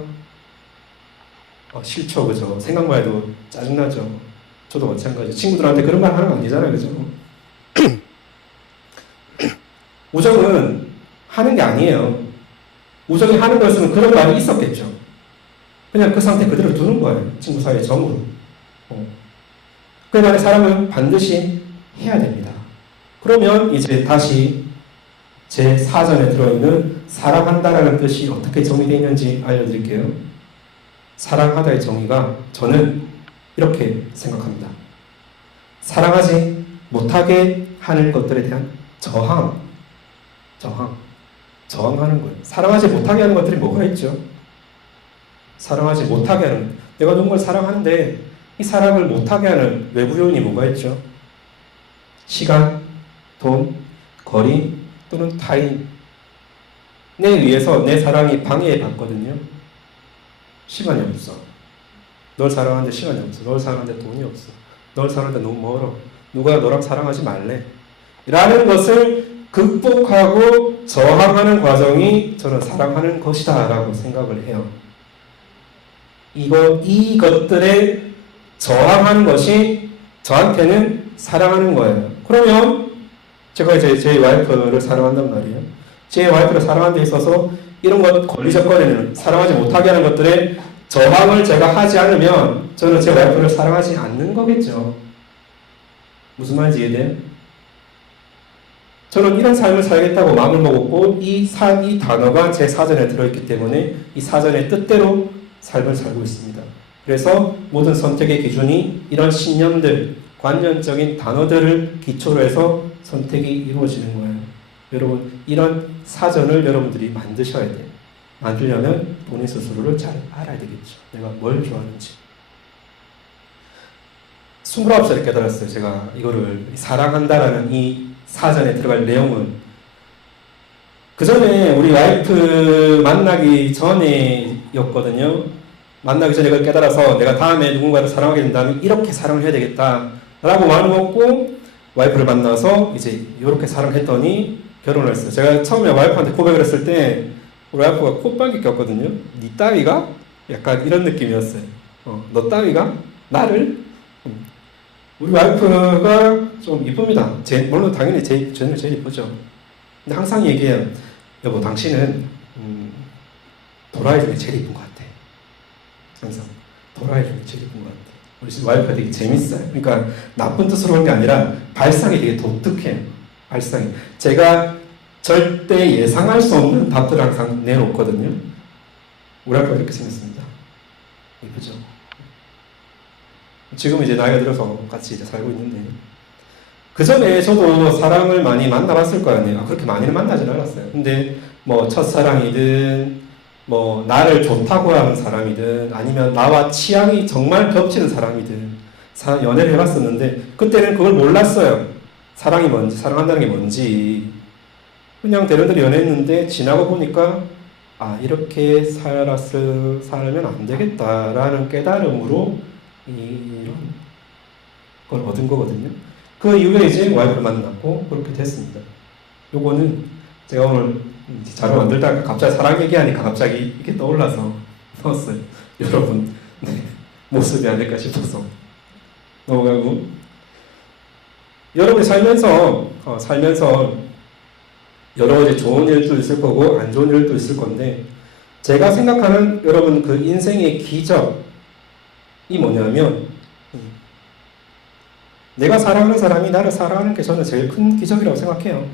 싫죠, 그죠? 생각만 해도 짜증나죠. 저도 마찬가지. 친구들한테 그런 말 하는 거 아니잖아요, 그죠? 우정은 하는 게 아니에요. 우정이 하는 거였으면 그런 말이 있었겠죠. 그냥 그 상태 그대로 두는 거예요. 친구 사이의 정으로. 그에 반해 사랑은 반드시 해야 됩니다. 그러면 이제 다시 제 사전에 들어있는 사랑한다라는 뜻이 어떻게 정의되어 있는지 알려드릴게요. 사랑하다의 정의가 저는 이렇게 생각합니다. 사랑하지 못하게 하는 것들에 대한 저항하는 거예요. 사랑하지 못하게 하는 것들이 뭐가 있죠? 사랑하지 못하게 하는, 내가 누군가를 사랑하는데 이 사랑을 못하게 하는 외부 요인이 뭐가 있죠? 시간, 돈, 거리 또는 타인. 내 의해서 내 사랑이 방해받거든요. 시간이 없어. 널 사랑하는데 시간이 없어. 널 사랑하는데 돈이 없어. 널 사랑하는데 너무 멀어. 누가 너랑 사랑하지 말래. 라는 것을 극복하고 저항하는 과정이 저는 사랑하는 것이다 라고 생각을 해요. 이것들에 저항하는 것이 저한테는 사랑하는 거예요. 그러면 제가 이제 제 와이프를 사랑한단 말이에요. 제 와이프를 사랑하는 데 있어서 이런 것 걸리적거리는, 사랑하지 못하게 하는 것들에 저항을 제가 하지 않으면 저는 제 와이프를 사랑하지 않는 거겠죠. 무슨 말인지 이해돼요? 저는 이런 삶을 살겠다고 마음을 먹었고 이 단어가 제 사전에 들어있기 때문에 이 사전의 뜻대로 삶을 살고 있습니다. 그래서 모든 선택의 기준이 이런 신념들, 관념적인 단어들을 기초로 해서 선택이 이루어지는 거예요. 여러분, 이런 사전을 여러분들이 만드셔야 돼요. 만들려면 본인 스스로를 잘 알아야 되겠죠. 내가 뭘 좋아하는지. 29살에 깨달았어요. 제가 이거를 사랑한다라는 이 사전에 들어갈 내용은. 그 전에 우리 와이프 만나기 전에였거든요. 만나기 전에 그걸 깨달아서 내가 다음에 누군가를 사랑하게 된다면 이렇게 사랑을 해야 되겠다 라고 마음을 먹고 와이프를 만나서 이제 이렇게 사랑했더니 결혼을 했어요. 제가 처음에 와이프한테 고백을 했을 때 우리 와이프가 콧방귀 꼈거든요. 니 따위가? 약간 이런 느낌이었어요. 너 따위가? 나를? 우리 와이프가 좀 이쁩니다. 물론 당연히 저는 제일 이쁘죠. 근데 항상 얘기해요. 여보, 당신은 도라이 중에 제일 이쁜 것 같아. 항상 도라이 중에 제일 이쁜 것 같아. 우리 와이프가 되게 재밌어요. 그러니까 나쁜 뜻으로 한 게 아니라 발상이 되게 독특해요. 발상이. 제가 절대 예상할 수 없는 답들을 항상 내놓거든요. 우리 와이프가 이렇게 생겼습니다. 이쁘죠? 지금 이제 나이가 들어서 같이 이제 살고 있는데, 그 전에 저도 사랑을 많이 만나봤을 거 아니에요. 그렇게 많이는 만나진 않았어요. 근데 뭐 첫사랑이든 뭐 나를 좋다고 하는 사람이든 아니면 나와 취향이 정말 겹치는 사람이든 연애를 해봤었는데 그때는 그걸 몰랐어요. 사랑이 뭔지, 사랑한다는 게 뭔지. 그냥 대련대로 연애했는데 지나고 보니까 이렇게 살면 안 되겠다라는 깨달음으로 이런 걸 얻은 거거든요. 그 이후에 이제 와이프를 만났고 그렇게 됐습니다. 요거는 제가 오늘 자료 만들다가 갑자기 사랑 얘기하니까 갑자기 이렇게 떠올라서 넣었어요. 여러분 모습이 아닐까 싶어서 넘어가고, 여러분이 살면서 여러 가지 좋은 일도 있을 거고 안 좋은 일도 있을 건데 제가 생각하는 여러분 그 인생의 기적, 뭐냐면 내가 사랑하는 사람이 나를 사랑하는 게 저는 제일 큰 기적이라고 생각해요.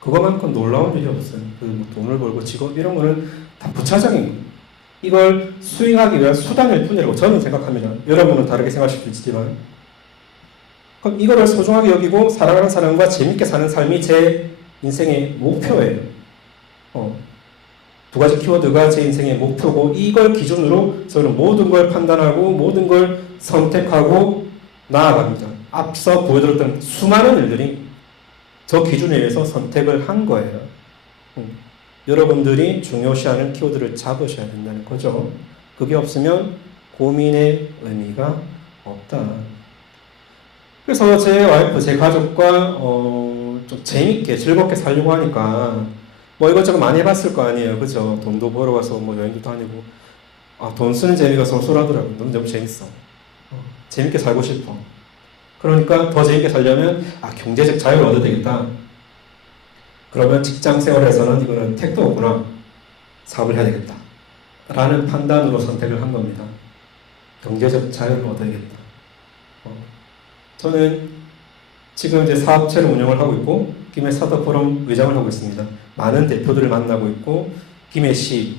그거만큼 놀라운 일이 없어요. 뭐 돈을 벌고 직업 이런 거는 다 부차적인 거예요. 이걸 수행하기 위한 수단일 뿐이라고 저는 생각합니다. 여러분은 다르게 생각하실 수 있지만 그럼 이거를 소중하게 여기고 사랑하는 사람과 재밌게 사는 삶이 제 인생의 목표예요. 두 가지 키워드가 제 인생의 목표고 이걸 기준으로 저는 모든 걸 판단하고 모든 걸 선택하고 나아갑니다. 앞서 보여드렸던 수많은 일들이 저 기준에 의해서 선택을 한 거예요. 여러분들이 중요시하는 키워드를 잡으셔야 된다는 거죠. 그게 없으면 고민의 의미가 없다. 그래서 제 와이프, 제 가족과 좀 재밌게 즐겁게 살려고 하니까 뭐 이것저것 많이 해봤을 거 아니에요. 그죠? 돈도 벌어가서 뭐 여행도 다니고 돈 쓰는 재미가 쏠쏠하더라고요. 너무 재밌어. 재밌게 살고 싶어. 그러니까 더 재밌게 살려면 경제적 자유를 얻어야 되겠다. 그러면 직장 생활에서는 이거는 택도 없구나. 사업을 해야 되겠다. 라는 판단으로 선택을 한 겁니다. 경제적 자유를 얻어야겠다. 저는 지금 이제 사업체를 운영을 하고 있고 김해 스타트업 포럼 의장을 하고 있습니다. 많은 대표들을 만나고 있고 김해시,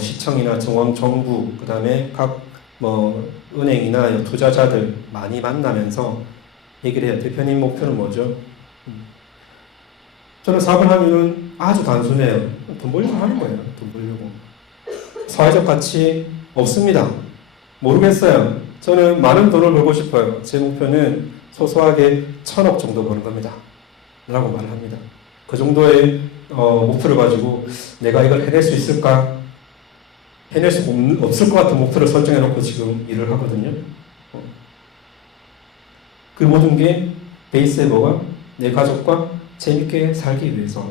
시청이나 정부, 그 다음에 각 은행이나 투자자들 많이 만나면서 얘기를 해요. 대표님 목표는 뭐죠? 저는 사업을 하는 이유는 아주 단순해요. 돈 벌려고 하는 거예요. 돈 벌려고. 사회적 가치 없습니다. 모르겠어요. 저는 많은 돈을 벌고 싶어요. 제 목표는 소소하게 1,000억 정도 버는 겁니다. 라고 말을 합니다. 그 정도의 목표를 가지고 내가 이걸 해낼 수 있을까? 해낼 수 없을 것 같은 목표를 설정해 놓고 지금 일을 하거든요. 그 모든 게 베이스에 뭐가? 내 가족과 재밌게 살기 위해서.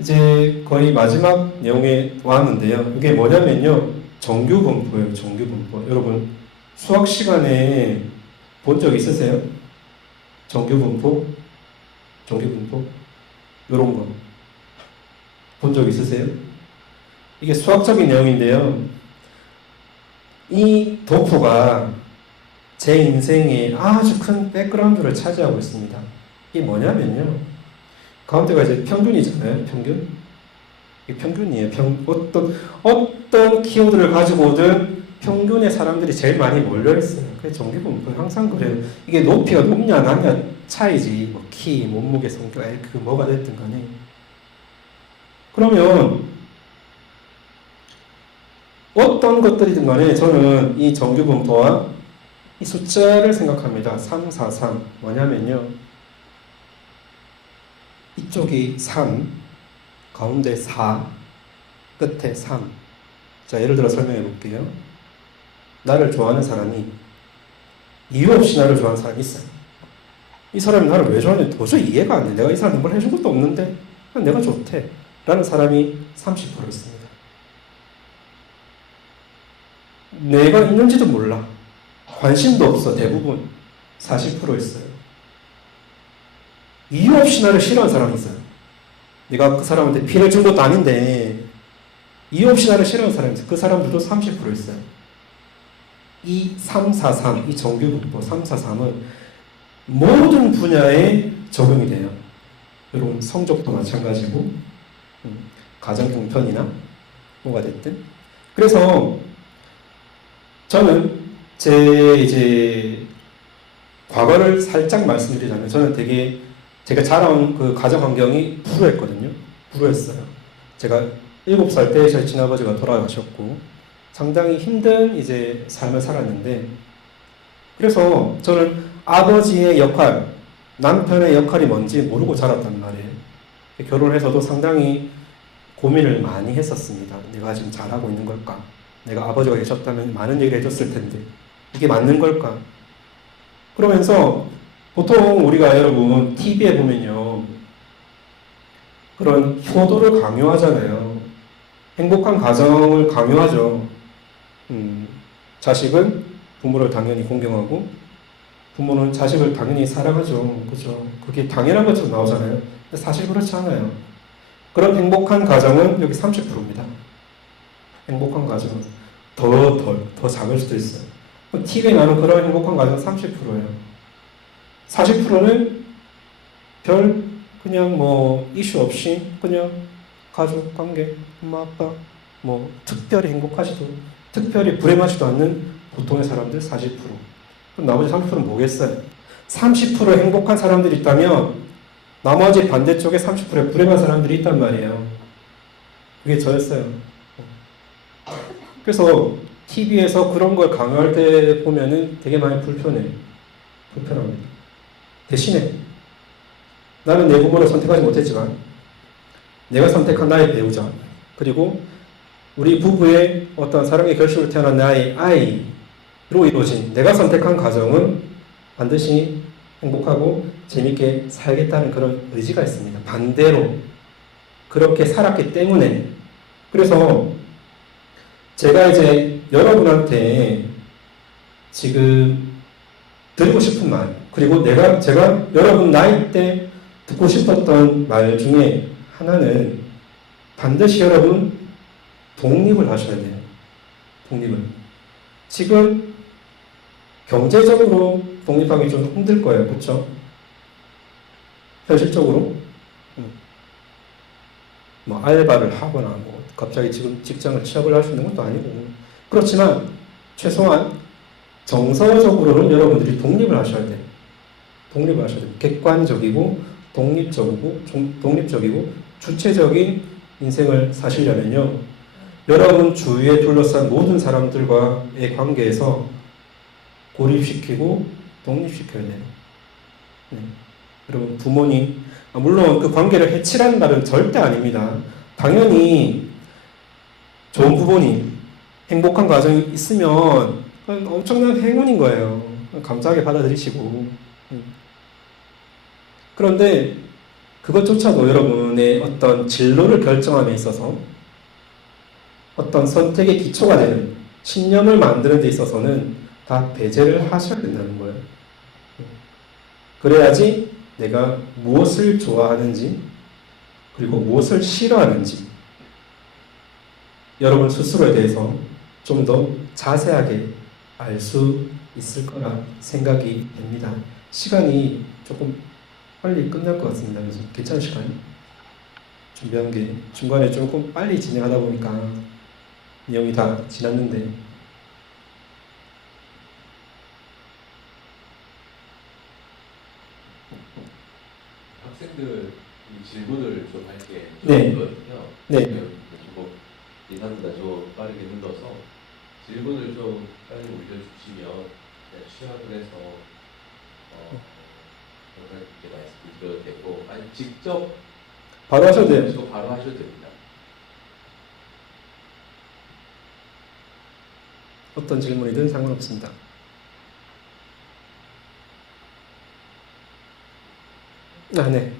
이제 거의 마지막 내용에 왔는데요. 이게 뭐냐면요. 정규분포예요. 정규분포. 여러분 수학 시간에 본 적 있으세요? 정규분포? 정규분포? 요런 거. 본 적 있으세요? 이게 수학적인 내용인데요. 이 도표가 제 인생에 아주 큰 백그라운드를 차지하고 있습니다. 이게 뭐냐면요. 가운데가 이제 평균이잖아요. 평균. 이게 평균이에요. 어떤 키워드를 가지고 오든 평균의 사람들이 제일 많이 몰려있어요. 그래서 정규분포는 항상 그래요. 이게 높이가 높냐 낮냐 차이지. 키, 몸무게, 성격, 그 뭐가 됐든 간에. 그러면 어떤 것들이든 간에 저는 이 정규분포와 이 숫자를 생각합니다. 3, 4, 3 뭐냐면요. 이쪽이 3, 가운데 4, 끝에 3. 자, 예를 들어 설명해 볼게요. 나를 좋아하는 사람이 이유 없이 나를 좋아하는 사람이 있어요. 이 사람이 나를 왜 좋아하는지 도저히 이해가 안 돼. 내가 이 사람한테 뭘 해준 것도 없는데 그냥 내가 좋대. 라는 사람이 30% 있습니다. 내가 있는지도 몰라. 관심도 없어. 대부분 40% 있어요. 이유 없이 나를 싫어하는 사람이 있어요. 내가 그 사람한테 피해를 준 것도 아닌데 이유 없이 나를 싫어하는 사람이 있어요. 그 사람들도 30% 있어요. 이 3, 4, 3, 이 정규분포 3, 4, 3은 모든 분야에 적용이 돼요. 여러분 성적도 마찬가지고 가정 형편이나 뭐가 됐든. 그래서 저는 제 이제 과거를 살짝 말씀드리자면 저는 되게 제가 자라온 그 가정 환경이 불우했거든요. 불우했어요. 제가 7살 때 저희 친아버지가 돌아가셨고 상당히 힘든 이제 삶을 살았는데 그래서 저는 아버지의 역할, 남편의 역할이 뭔지 모르고 자랐단 말이에요. 결혼해서도 상당히 고민을 많이 했었습니다. 내가 지금 잘하고 있는 걸까? 내가 아버지가 계셨다면 많은 얘기를 해줬을 텐데 이게 맞는 걸까? 그러면서 보통 우리가 여러분 TV에 보면요 그런 효도를 강요하잖아요. 행복한 가정을 강요하죠. 자식은 부모를 당연히 존경하고 부모는 자식을 당연히 사랑하죠. 그죠? 그게 당연한 것처럼 나오잖아요. 근데 사실 그렇지 않아요. 그런 행복한 가정은 여기 30%입니다. 행복한 가정은 더 작을 수도 있어요. TV에 나오는 그런 행복한 가정은 30%예요. 40%는 별 그냥 뭐 이슈 없이 그냥 가족 관계, 엄마 아빠 뭐 특별히 행복하지도 특별히 불행하지도 않는 보통의 사람들 40%. 그럼 나머지 30%는 뭐겠어요? 30% 행복한 사람들이 있다면 나머지 반대쪽에 30%의 불행한 사람들이 있단 말이에요. 그게 저였어요. 그래서 TV에서 그런 걸 강요할 때 보면은 되게 많이 불편합니다. 대신에 나는 내 부모를 선택하지 못했지만 내가 선택한 나의 배우자 그리고 우리 부부의 어떤 사랑의 결실로 태어난 나의 아이로 이루어진 내가 선택한 가정은 반드시 행복하고 재밌게 살겠다는 그런 의지가 있습니다. 반대로 그렇게 살았기 때문에 그래서 제가 이제 여러분한테 지금 드리고 싶은 말 그리고 제가 여러분 나이 때 듣고 싶었던 말 중에 하나는 반드시 여러분 독립을 하셔야 돼요. 독립을. 지금 경제적으로 독립하기 좀 힘들 거예요. 그렇죠? 현실적으로 뭐 알바를 하거나 뭐 갑자기 지금 직장을 취업을 할 수 있는 것도 아니고 그렇지만 최소한 정서적으로는 여러분들이 독립을 하셔야 돼요. 독립을 하셔야 돼요. 객관적이고 독립적이고 주체적인 인생을 사시려면요. 여러분 주위에 둘러싼 모든 사람들과의 관계에서 고립시키고 독립시켜야 돼요. 네. 여러분 부모님 물론 그 관계를 해치라는 말은 절대 아닙니다. 당연히 좋은 부모님 행복한 가정이 있으면 엄청난 행운인 거예요. 감사하게 받아들이시고 그런데 그것조차도 여러분의 어떤 진로를 결정함에 있어서 어떤 선택의 기초가 되는 신념을 만드는 데 있어서는 다 배제를 하셔야 된다는 거예요. 그래야지 내가 무엇을 좋아하는지 그리고 무엇을 싫어하는지 여러분 스스로에 대해서 좀 더 자세하게 알 수 있을 거라 생각이 됩니다. 시간이 조금 빨리 끝날 것 같습니다. 그래서 괜찮은 시간 준비한 게 중간에 조금 빨리 진행하다 보니까 내용이 다 지났는데 학생들 질문을 좀 할게 네. 있거든요. 네. 뭐 예상보다 좀 빠르게 눌러서 질문을 좀 빨리 올려주시면 취합을 해서 이렇게 말씀을 드려도 되고 아니 직접 바로 하셔도 돼요. 바로 하셔도 됩니다. 어떤 질문이든 상관없습니다. 아, 네.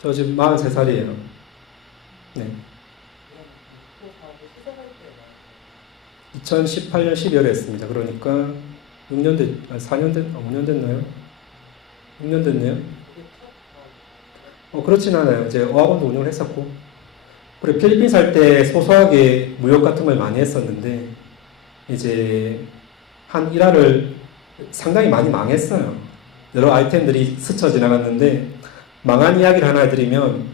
저 지금 43살이에요. 네. 2018년 12월에 했습니다. 그러니까 6년 4년 5년 됐나요? 6년 됐네요. 그렇진 않아요. 이제 어학원도 운영을 했었고, 그리고 필리핀 살 때 소소하게 무역 같은 걸 많이 했었는데, 이제 한 일화를 상당히 많이 망했어요. 여러 아이템들이 스쳐 지나갔는데, 망한 이야기를 하나 해드리면,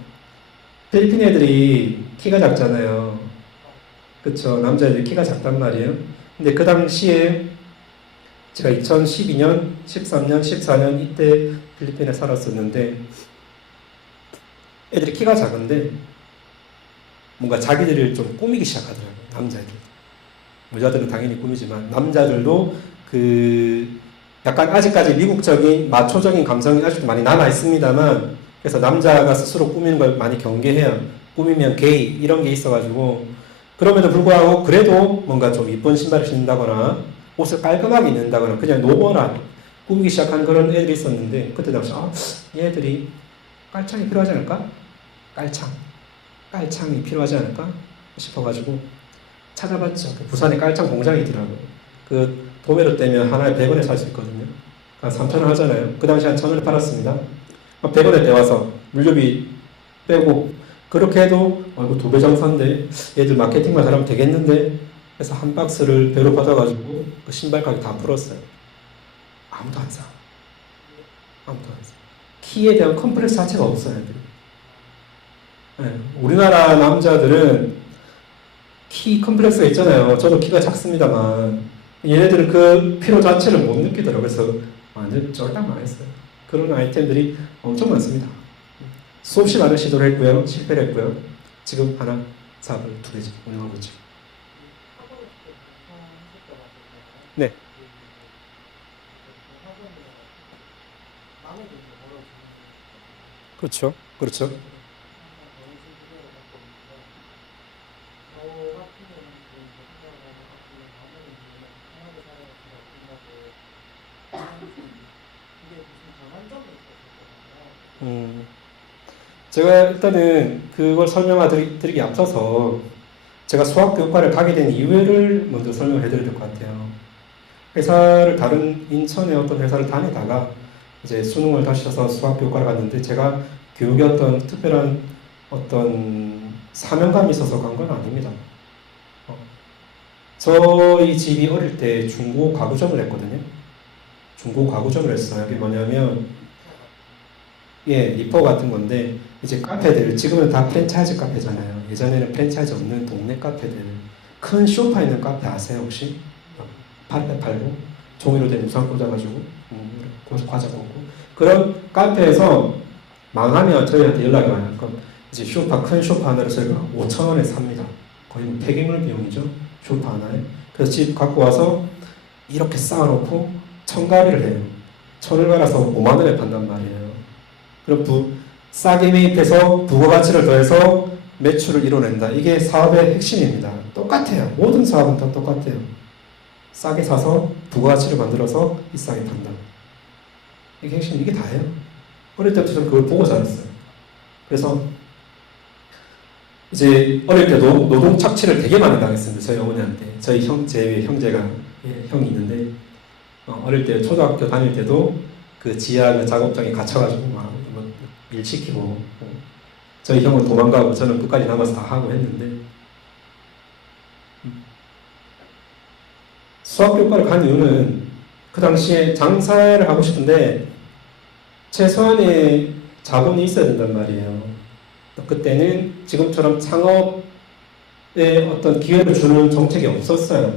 필리핀 애들이 키가 작잖아요. 그쵸. 남자애들이 키가 작단 말이에요. 근데 그 당시에 제가 2012년, 13년, 14년 이때 필리핀에 살았었는데 애들이 키가 작은데 뭔가 자기들을 좀 꾸미기 시작하더라고요. 남자애들. 여자들은 당연히 꾸미지만 남자들도 그 약간 아직까지 미국적인 마초적인 감성이 아직도 많이 남아 있습니다만 그래서 남자가 스스로 꾸미는 걸 많이 경계해요. 꾸미면 게이 이런 게 있어가지고 그럼에도 불구하고 그래도 뭔가 좀 이쁜 신발을 신는다거나 옷을 깔끔하게 입는다거나 그냥 노멀한 꾸미기 시작한 그런 애들이 있었는데 그때 당시 얘들이 깔창이 필요하지 않을까? 깔창이 필요하지 않을까? 싶어가지고 찾아봤죠. 부산에 깔창 공장이 있더라고요. 그 도매로 떼면 하나에 100원에 살 수 있거든요. 한 3,000원 하잖아요. 그 당시 한 1,000원에 팔았습니다. 100원에 떼와서 물류비 빼고 그렇게 해도 이거 2배 장사인데 얘들 마케팅만 잘하면 되겠는데 그래서 한 박스를 배로 받아가지고 그 신발 가격 다 풀었어요. 아무도 안 사. 아무도 안 사. 키에 대한 컴플렉스 자체가 없어요. 애들이. 네, 우리나라 남자들은 키 컴플렉스가 있잖아요. 저도 키가 작습니다만 얘네들은 그 필요 자체를 못 느끼더라고요. 그래서 완전 쫄딱 망했어요. 그런 아이템들이 엄청 많습니다. 수없이 많은 시도를 했고요. 실패를 했고요. 지금 하나 사업을 2개 운영하고 있죠. 네. 그렇죠. 그렇죠. 제가 일단은 그걸 설명드리기 앞서서 제가 수학교과를 가게 된 이유를 먼저 설명을 해드려야 될 것 같아요. 회사를 다른 인천의 어떤 회사를 다니다가 이제 수능을 다시 쳐서 수학교과를 갔는데 제가 교육에 어떤 특별한 어떤 사명감이 있어서 간 건 아닙니다. 저희 집이 어릴 때 중고 가구점을 했거든요. 중고 가구점을 했어요. 이게 뭐냐면 리퍼 같은 건데 이제 카페들 지금은 다 프랜차이즈 카페잖아요. 예전에는 프랜차이즈 없는 동네 카페들 큰 쇼파 있는 카페 아세요 혹시? 팔배 팔고 종이로 된 우산 꽂아가지고 과자 먹고 그런 카페에서 망하면 저희한테 연락이 와요. 그럼 이제 쇼파 큰 쇼파 하나를 저희가 5,000원에 삽니다. 거의 폐기물 비용이죠. 쇼파 하나에. 그래서 집 갖고 와서 이렇게 쌓아놓고 천갈이를 해요. 천을 갈아서 5만 원에 판단 말이에요. 그럼 싸게 매입해서 부가가치를 더해서 매출을 이뤄낸다. 이게 사업의 핵심입니다. 똑같아요. 모든 사업은 다 똑같아요. 싸게 사서 부가가치를 만들어서 비싸게 판다. 이게 핵심, 이게 다예요. 어릴 때부터 저는 그걸 보고 자랐어요. 그래서 이제 어릴 때도 노동 착취를 되게 많이 당했습니다. 저희 어머니한테. 제 형제가 형이 있는데 어릴 때 초등학교 다닐 때도 그 지하 그 작업장에 갇혀가지고 막 일 시키고 저희 형은 도망가고 저는 끝까지 남아서 다 하고 했는데 수학교과를 간 이유는 그 당시에 장사를 하고 싶은데 최소한의 자본이 있어야 된단 말이에요. 그때는 지금처럼 창업에 어떤 기회를 주는 정책이 없었어요.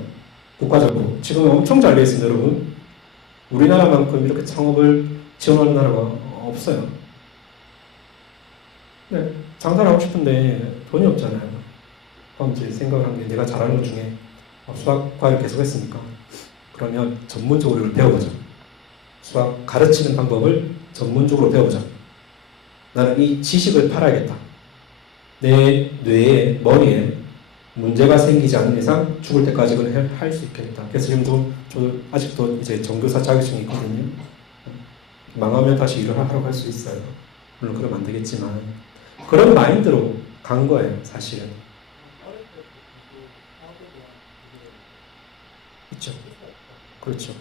국가적으로. 지금은 엄청 잘 되어 있습니다, 여러분. 우리나라만큼 이렇게 창업을 지원하는 나라가 없어요. 네, 장사를 하고 싶은데 돈이 없잖아요. 그럼 이제 생각을 한 게 내가 잘하는 것 중에 수학과를 계속 했으니까 그러면 전문적으로 이걸 배워보자. 수학 가르치는 방법을 전문적으로 배워보자. 나는 이 지식을 팔아야겠다. 내 뇌에, 머리에 문제가 생기지 않는 이상 죽을 때까지는 할 수 있겠다. 그래서 지금도 저 아직도 이제 전교사 자격증이 있거든요. 망하면 다시 일을 하러 갈 수 있어요. 물론 그러면 안 되겠지만 그런 마인드로 간 거예요, 사실은. 있죠. 그렇죠.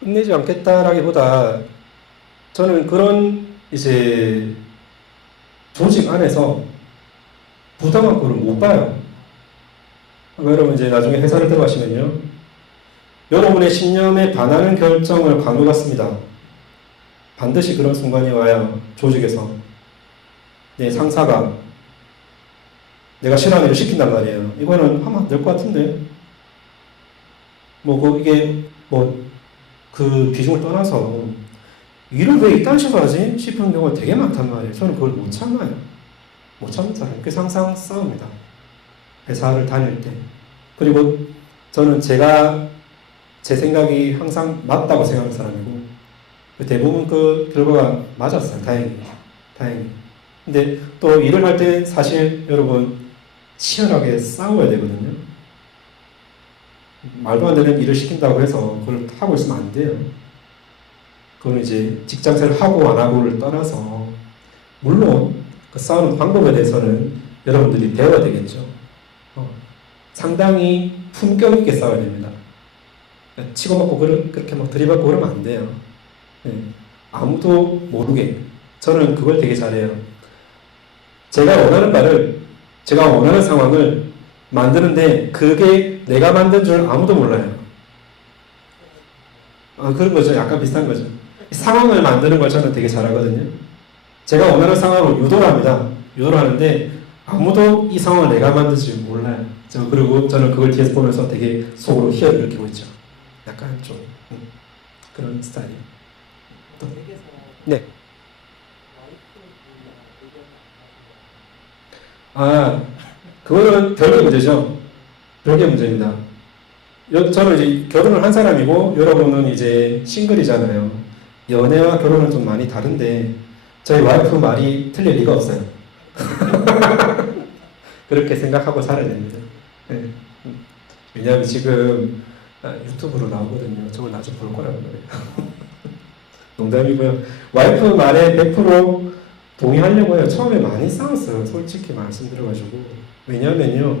끝내지 않겠다라기보다 저는 그런 이제 조직 안에서 부당한 꼴을 못 봐요. 여러분 이제 나중에 회사를 들어가시면요. 여러분의 신념에 반하는 결정을 강요받습니다. 반드시 그런 순간이 와요. 조직에서. 내 상사가 내가 싫어하는 일을 시킨단 말이에요. 이거는 하면 안 될 것 같은데. 이게 그 비중을 떠나서 일을 왜 이딴 식으로 하지? 싶은 경우가 되게 많단 말이에요. 저는 그걸 못 참아요. 못 참잖아요. 그래서 항상 싸웁니다. 회사를 다닐 때. 그리고 저는 제 생각이 항상 맞다고 생각하는 사람이고 대부분 그 결과가 맞았어요. 다행히. 근데 또 일을 할 때 사실 여러분 치열하게 싸워야 되거든요. 말도 안 되는 일을 시킨다고 해서 그걸 하고 있으면 안 돼요. 그건 이제 직장생활 하고 안 하고를 떠나서 물론 그 싸우는 방법에 대해서는 여러분들이 배워야 되겠죠. 상당히 품격 있게 싸워야 됩니다. 치고 받고 그렇게 막 들이받고 그러면 안 돼요. 네. 아무도 모르게. 저는 그걸 되게 잘해요. 제가 원하는 상황을 만드는데 그게 내가 만든 줄 아무도 몰라요. 그런 거죠. 약간 비슷한 거죠. 상황을 만드는 걸 저는 되게 잘하거든요. 제가 원하는 상황을 유도를 합니다. 유도를 하는데 아무도 이 상황을 내가 만든지 몰라요. 그리고 저는 그걸 뒤에서 보면서 되게 속으로 희열을 느끼고 있죠. 약간 좀 그런 스타일이에요. 또. 네. 그거는 별개 문제죠. 별개 문제입니다. 저는 이제 결혼을 한 사람이고 여러분은 이제 싱글이잖아요. 연애와 결혼은 좀 많이 다른데 저희 와이프 말이 틀릴 리가 없어요. 그렇게 생각하고 살아야 됩니다. 네. 왜냐하면 지금 유튜브로 나오거든요. 저걸 나중에 볼 거라고 그래요. 농담이고요. 와이프 말에 100% 동의하려고 해요. 처음에 많이 싸웠어요. 솔직히 말씀드려가지고. 왜냐하면요.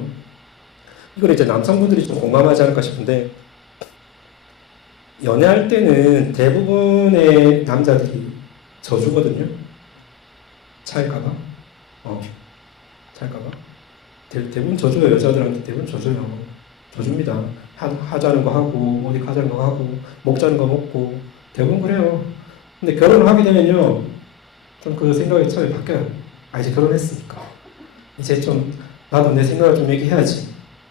이걸 이제 남성분들이 좀 공감하지 않을까 싶은데 연애할 때는 대부분의 남자들이 져주거든요. 차일까봐. 차일까봐. 대부분 져줘요. 여자들한테 대부분 져줘요. 져줍니다. 하자는 거 하고 어디 가자는 거 하고 먹자는 거 먹고 대부분 그래요. 근데 결혼을 하게 되면요. 좀 그 생각이 처음에 바뀌어요. 이제 결혼했으니까 이제 좀 나도 내 생각을 좀 얘기해야지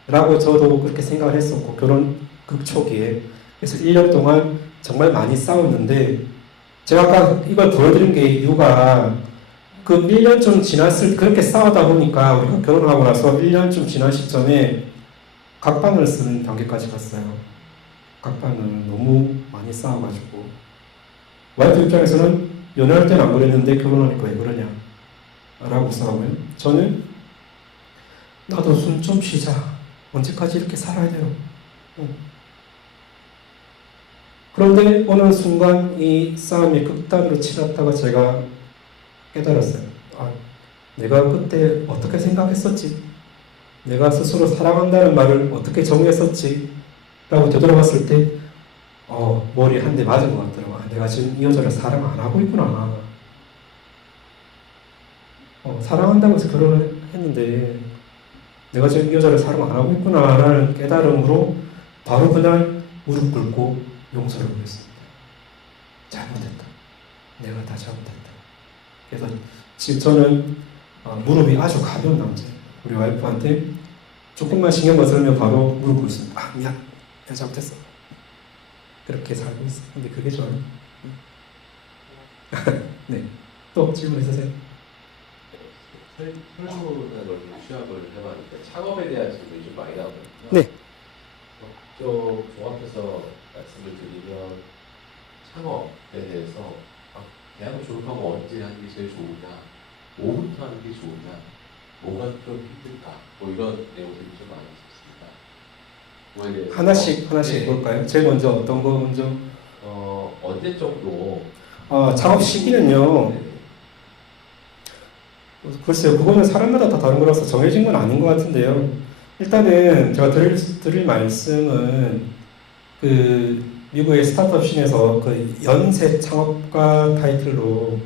라고 저도 그렇게 생각을 했었고 결혼 초기에 그래서 1년 동안 정말 많이 싸웠는데 제가 아까 이걸 보여드린 게 이유가 그 1년쯤 지났을 때 그렇게 싸우다 보니까 우리가 결혼하고 나서 1년쯤 지난 시점에 각방을 쓰는 단계까지 갔어요. 각방을 너무 많이 싸워가지고 와이프 입장에서는 연애할 때는 안 그랬는데 결혼하니까 왜 그러냐 라고 싸우고요. 저는 나도 숨 좀 쉬자. 언제까지 이렇게 살아야 돼요? 그런데 어느 순간 이 싸움이 극단으로 치렀다가 제가 깨달았어요. 내가 그때 어떻게 생각했었지? 내가 스스로 사랑한다는 말을 어떻게 정의했었지? 라고 되돌아봤을 때 머리에 한 대 맞은 것 같더라고요. 내가 지금 이 여자를 사랑 안 하고 있구나. 사랑한다고 해서 결혼을 했는데 내가 지금 이 여자를 사랑 안 하고 있구나 라는 깨달음으로 바로 그날 무릎 꿇고 용서를 구했습니다. 잘못했다. 내가 다 잘못했다. 그래서 지금 저는 무릎이 아주 가벼운 남자예요. 우리 와이프한테 조금만 신경 거슬면 바로 무릎 꿇습니다. 미안. 내가 잘못했어. 그렇게 살고 있어요. 근데 그게 좋아요. 네. 또 질문 있으세요? 설문을 취합을 해봤는데 창업에 대한 질문이 좀 많이 나오거든요. 네. 좀 종합해서 말씀을 드리면 창업에 대해서 대학을 졸업하고 언제 하는 게 제일 좋으냐, 뭐부터 하는 게 좋으냐, 뭐가 좀 힘들까, 뭐 이런 내용들이 좀 많이 있습니다. 뭐에 대해서 하나씩 네. 볼까요? 제일 먼저 어떤 거 먼저? 언제 정도? 창업 시기는요. 네. 글쎄요, 그거는 사람마다 다 다른 거라서 정해진 건 아닌 것 같은데요. 일단은 제가 드릴 말씀은 그 미국의 스타트업 씬에서 그 연쇄 창업가 타이틀로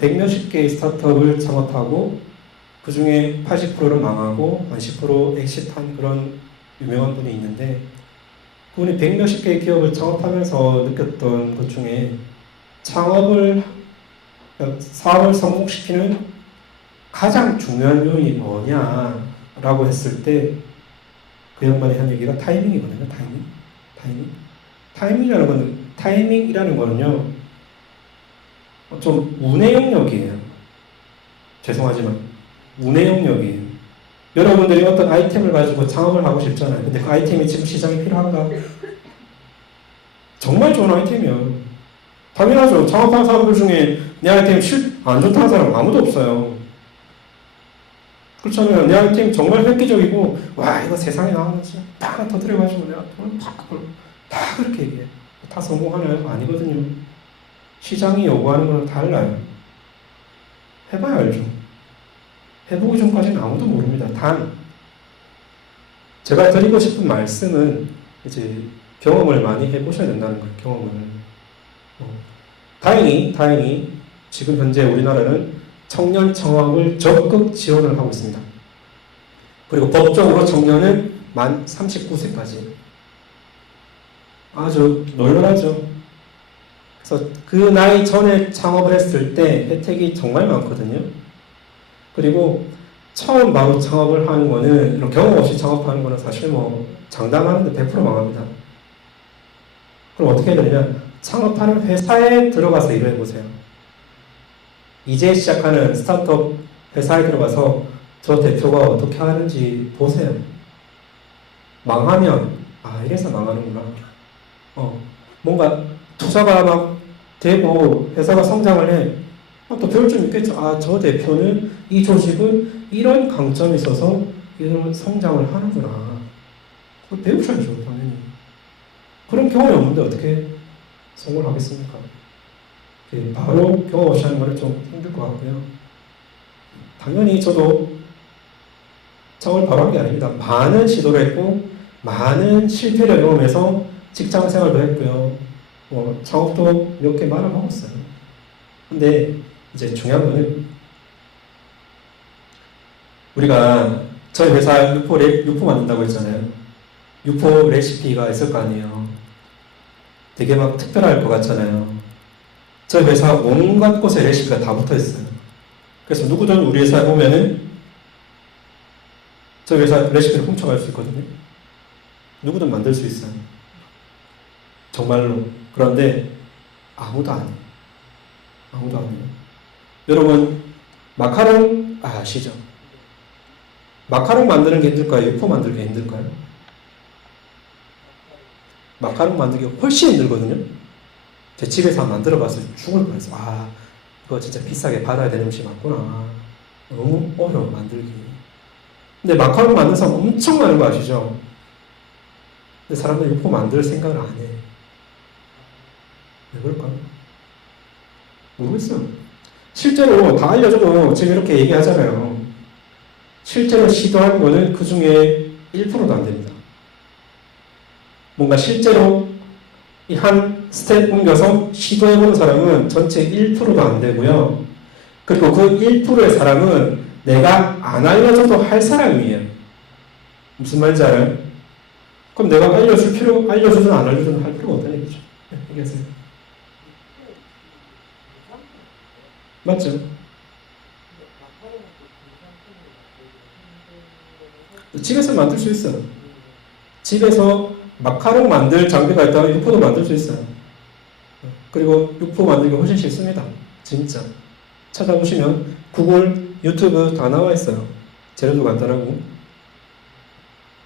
100몇십 개의 스타트업을 창업하고 그 중에 80%는 망하고 한 10% 엑시트한 그런 유명한 분이 있는데 그분이 100몇십 개의 기업을 창업하면서 느꼈던 것 중에 사업을 성공시키는 가장 중요한 요인이 뭐냐라고 했을 때 그 양반이 한 얘기가 타이밍이거든요. 타이밍이라는 거는요 좀 운의 영역이에요. 죄송하지만 운의 영역이에요. 여러분들이 어떤 아이템을 가지고 창업을 하고 싶잖아요. 근데 그 아이템이 지금 시장에 필요한가? 정말 좋은 아이템이요. 당연하죠. 창업하는 사람들 중에 내 아이템 안 좋다는 사람 아무도 없어요. 그렇잖아요. 내 아이템 정말 획기적이고 와 이거 세상에 나오는 거지 다 하나 터뜨려가지고 내가 돈을 다 그렇게 얘기해. 다 성공하나요? 아니거든요. 시장이 요구하는 거는 달라요. 해봐야 알죠. 해보기 전까지는 아무도 모릅니다. 단 제가 드리고 싶은 말씀은 이제 경험을 많이 해보셔야 된다는 거예요. 경험을. 다행히 지금 현재 우리나라는 청년 청학을 적극 지원을 하고 있습니다. 그리고 법적으로 청년은 만 39세까지 아주 널널하죠. 그래서 그 나이 전에 창업을 했을 때 혜택이 정말 많거든요. 그리고 처음 바로 창업을 하는 거는, 이런 경험 없이 창업하는 거는 사실 뭐 장담하는데 100% 망합니다. 그럼 어떻게 해야 되냐? 창업하는 회사에 들어가서 일을 해보세요. 이제 시작하는 스타트업 회사에 들어가서 저 대표가 어떻게 하는지 보세요. 망하면 이래서 망하는구나. 뭔가 투자가 막 되고 회사가 성장을 해. 또 배울 점 있겠죠. 저 대표는 이 조직은 이런 강점이 있어서 이런 성장을 하는구나. 그걸 배우셔야죠, 당연히. 그런 경험이 없는데 어떻게 성공을 하겠습니까? 바로 경험 없이 하는 거는 좀 힘들 것 같고요. 당연히 저도 창업을 바로 한 게 아닙니다. 많은 시도를 했고 많은 실패를 경험해서 직장 생활도 했고요. 창업도 몇 개 말아먹었어요. 근데 이제 중요한 거는 우리가 저희 회사 유포 만든다고 했잖아요. 유포 레시피가 있을 거 아니에요. 되게 막 특별할 것 같잖아요. 저희 회사 온갖 곳에 레시피가 다 붙어 있어요. 그래서 누구든 우리 회사에 오면은 저희 회사 레시피를 훔쳐갈 수 있거든요. 누구든 만들 수 있어요. 정말로. 그런데 아무도 안 해요. 아무도 안 해요. 여러분, 마카롱 아시죠? 마카롱 만드는 게 힘들까요? 유포 만드는 게 힘들까요? 마카롱 만들기가 훨씬 힘들거든요. 제 집에서 만들어봐서 죽을 뻔했어요. 이거 진짜 비싸게 받아야 되는 음식 맞구나. 너무 어려워, 만들기. 근데 마카롱 만드는 사람 엄청 많은 거 아시죠? 근데 사람들이 유포 만들 생각을 안 해. 왜 그럴까요? 모르겠어요. 실제로 다 알려줘도 지금 이렇게 얘기하잖아요. 실제로 시도한 거는 그 중에 1%도 안 됩니다. 뭔가 실제로 이 한 스텝 옮겨서 시도해보는 사람은 전체 1%도 안 되고요. 그리고 그 1%의 사람은 내가 안 알려줘도 할 사람이에요. 무슨 말인지 알아요? 그럼 내가 알려주든 안 알려주든 할 필요가 없다는 얘기죠. 얘기하세요. 맞죠? 집에서 만들 수 있어요. 집에서 마카롱 만들 장비가 있다면 육포도 만들 수 있어요. 그리고 육포 만들기 훨씬 쉽습니다. 진짜. 찾아보시면 구글, 유튜브 다 나와 있어요. 재료도 간단하고.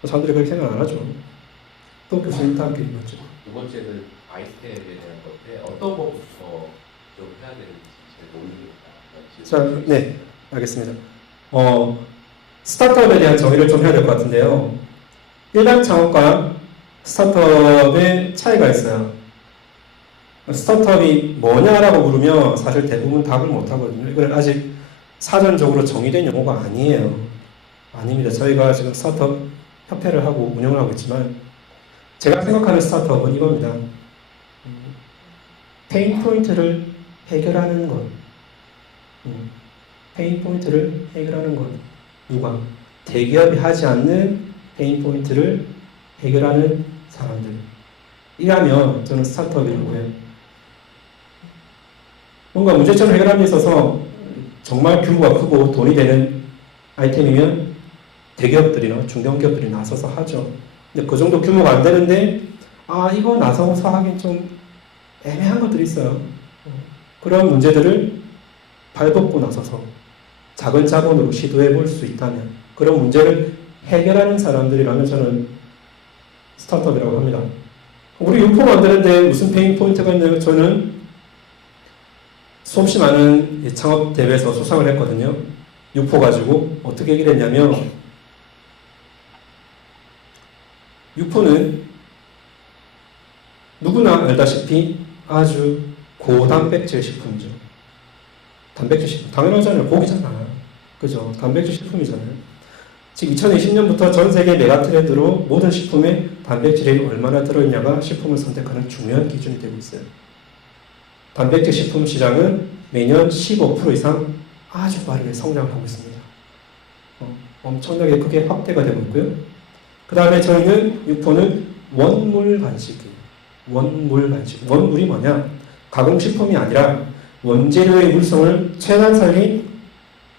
사람들이 그렇게 생각 안 하죠. 또 교수님도 함께 읽었죠. 두 번째는 아이템에 대한 건데 어떤 것부터 좀 해야 되는지 잘 모르겠다. 네, 알겠습니다. 스타트업에 대한 정의를 좀 해야 될 것 같은데요. 일반 창업과 스타트업의 차이가 있어요. 스타트업이 뭐냐라고 물으면 사실 대부분 답을 못 하거든요. 이건 아직 사전적으로 정의된 용어가 아니에요. 아닙니다. 저희가 지금 스타트업 협회를 하고 운영을 하고 있지만 제가 생각하는 스타트업은 이겁니다. 페인 포인트를 해결하는 것. 페인 포인트를 해결하는 것. 누가? 대기업이 하지 않는 페인 포인트를 해결하는 사람들. 이라면 저는 스타트업이라고 해요. 뭔가 문제점을 해결하는 데 있어서 정말 규모가 크고 돈이 되는 아이템이면 대기업들이나 중견기업들이 나서서 하죠. 근데 그 정도 규모가 안 되는데 이거 나서서 하긴 좀 애매한 것들이 있어요. 그런 문제들을 발벗고 나서서 작은 자본으로 시도해 볼 수 있다면 그런 문제를 해결하는 사람들이라면 저는 스타트업이라고 합니다. 우리 유포 만드는데 무슨 페인 포인트가 있나요? 저는 수없이 많은 창업 대회에서 수상을 했거든요. 유포 가지고 어떻게 얘기를 했냐면 유포는 누구나 알다시피 아주 고단백질 식품이죠. 단백질 식품 당연하잖아요. 고기잖아요. 그죠? 단백질 식품이잖아요. 지금 2020년부터 전 세계 메가 트렌드로 모든 식품에 단백질이 얼마나 들어있냐가 식품을 선택하는 중요한 기준이 되고 있어요. 단백질 식품 시장은 매년 15% 이상 아주 빠르게 성장하고 있습니다. 엄청나게 크게 확대가 되고 있고요. 그 다음에 저희는 육포는 원물 간식이에요. 원물 간식. 원물이 뭐냐? 가공식품이 아니라 원재료의 물성을 최대한 살린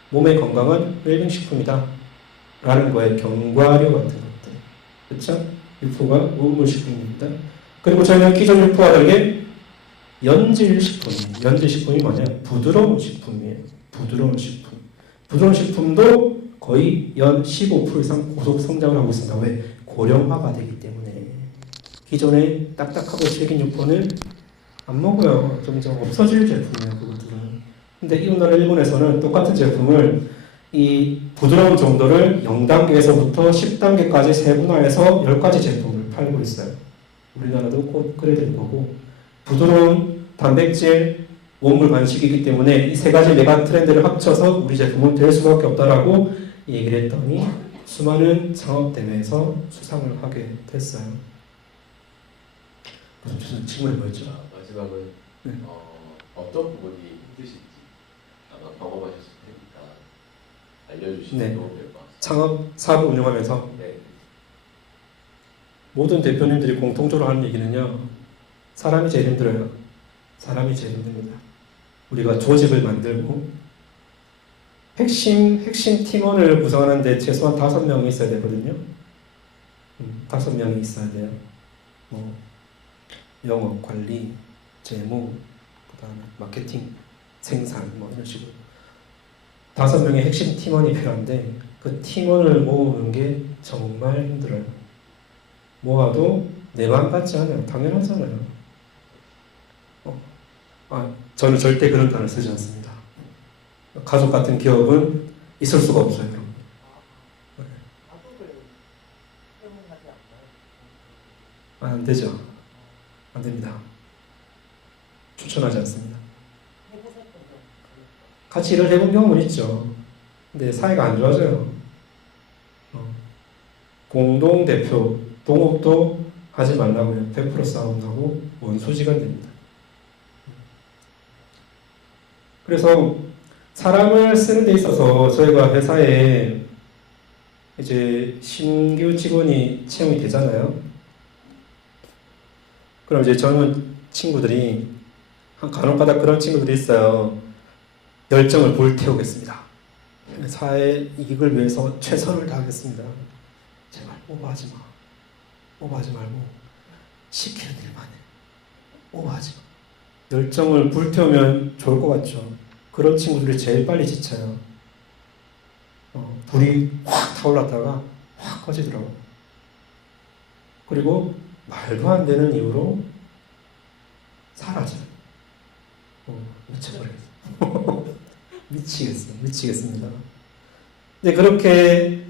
몸에 건강한 웰빙식품이다 라는 거에 견과류 같은 것들, 그렇죠? 육포가 원물식품입니다. 그리고 저희는 기존 육포와 다르게 연질식품이에요. 연질식품이 뭐냐? 부드러운 식품이에요. 부드러운 식품. 부드러운 식품도 거의 연 15% 이상 고속 성장을 하고 있습니다. 왜? 고령화가 되기 때문에. 기존에 딱딱하고 질긴 육포는 안 먹어요. 점점 없어질 제품이에요, 그것들은. 근데 이웃 나라 일본에서는 똑같은 제품을 이 부드러운 정도를 0단계에서부터 10단계까지 세분화해서 10가지 제품을 팔고 있어요. 우리나라도 곧 그래야 될 거고, 부드러운 단백질 원물 간식이기 때문에 이 세 가지 메가 트렌드를 합쳐서 우리 제품은 될 수밖에 없다라고 얘기를 했더니 수많은 창업대회에서 수상을 하게 됐어요. 무슨 질문이 뭐였죠? 마지막은 네. 어떤 부분이 힘드신지 아마 경험하셨을 테니까 알려주시면 네. 도움이 될 것 같습니다. 창업 사업 운영하면서 네. 모든 대표님들이 공통적으로 하는 얘기는요. 사람이 제일 힘들어요. 사람이 제일 힘듭니다. 우리가 조직을 만들고 핵심 팀원을 구성하는데 최소한 5명이 있어야 되거든요. 5명이 있어야 돼요. 뭐 영업, 관리, 재무, 그다음에 마케팅, 생산 뭐 이런 식으로 5명의 핵심 팀원이 필요한데 그 팀원을 모으는 게 정말 힘들어요. 모아도 내 맘 같지 않아요. 당연하잖아요. 저는 절대 그런 단어를 쓰지 않습니다. 가족 같은 기업은 있을 수가 없어요. 안 되죠. 안 됩니다. 추천하지 않습니다. 같이 일을 해본 경험은 있죠. 근데 사이가 안 좋아져요. 공동대표, 동업도 하지 말라고요. 100% 싸움하고 원수지간 됩니다. 그래서 사람을 쓰는 데 있어서 저희가 회사에 이제 신규 직원이 채용이 되잖아요. 그럼 이제 젊은 친구들이 간혹가다 그런 친구들이 있어요. 열정을 불태우겠습니다. 사회 이익을 위해서 최선을 다하겠습니다. 제발 오버하지 마. 오버하지 말고 시키는 일만 해. 오버하지 마. 열정을 불태우면 좋을 것 같죠. 그런 친구들이 제일 빨리 지쳐요. 불이 확 타올랐다가 확 꺼지더라고. 그리고 말도 안 되는 이유로 사라져요. 미쳐버려요. 미치겠습니다. 근데 그렇게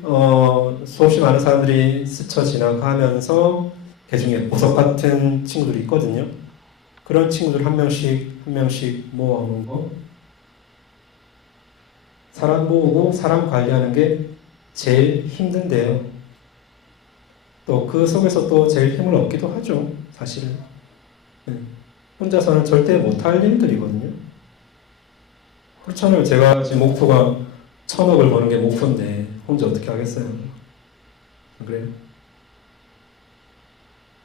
수없이 많은 사람들이 스쳐 지나가면서 그중에 보석 같은 친구들이 있거든요. 그런 친구들 한 명씩 모아오는 거. 사람 모으고 사람 관리하는 게 제일 힘든데요. 또 그 속에서 또 제일 힘을 얻기도 하죠. 사실은. 혼자서는 절대 못할 일들이거든요. 그렇잖아요. 제가 지금 목표가 1,000억을 버는 게 목표인데 혼자 어떻게 하겠어요? 안 그래요?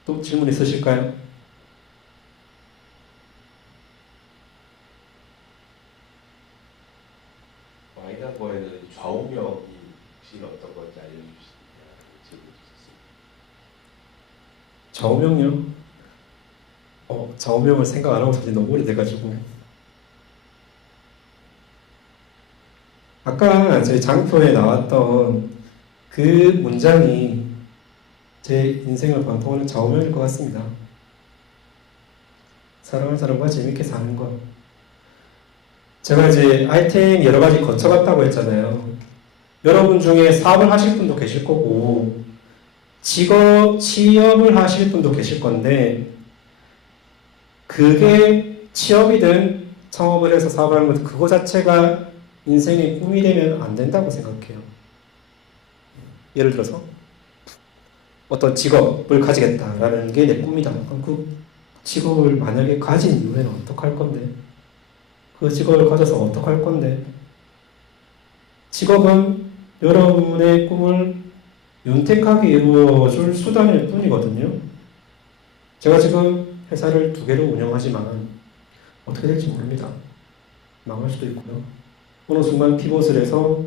또 질문 있으실까요? 와인한 거에는 좌우명이 혹시 어떤 건지 알려주시면 질문 주셨습니다. 좌우명요? 좌우명을 생각 안 하고 사실 너무 오래돼가지고. 아까 제 장표에 나왔던 그 문장이 제 인생을 관통하는 좌우명일 것 같습니다. 사랑하는 사람과 재밌게 사는 것. 제가 이제 아이템 여러 가지 거쳐갔다고 했잖아요. 여러분 중에 사업을 하실 분도 계실 거고, 취업을 하실 분도 계실 건데, 그게 취업이든 창업을 해서 사업을 하는 것, 그거 자체가 인생의 꿈이 되면 안 된다고 생각해요. 예를 들어서 어떤 직업을 가지겠다라는 게 내 꿈이다. 그럼 그 직업을 만약에 가진 이후에는 어떡할 건데? 그 직업을 가져서 어떡할 건데? 직업은 여러분의 꿈을 윤택하게 이루어줄 수단일 뿐이거든요. 제가 지금 회사를 2개로 운영하지만 어떻게 될지 모릅니다. 망할 수도 있고요. 어느 순간 피봇을 해서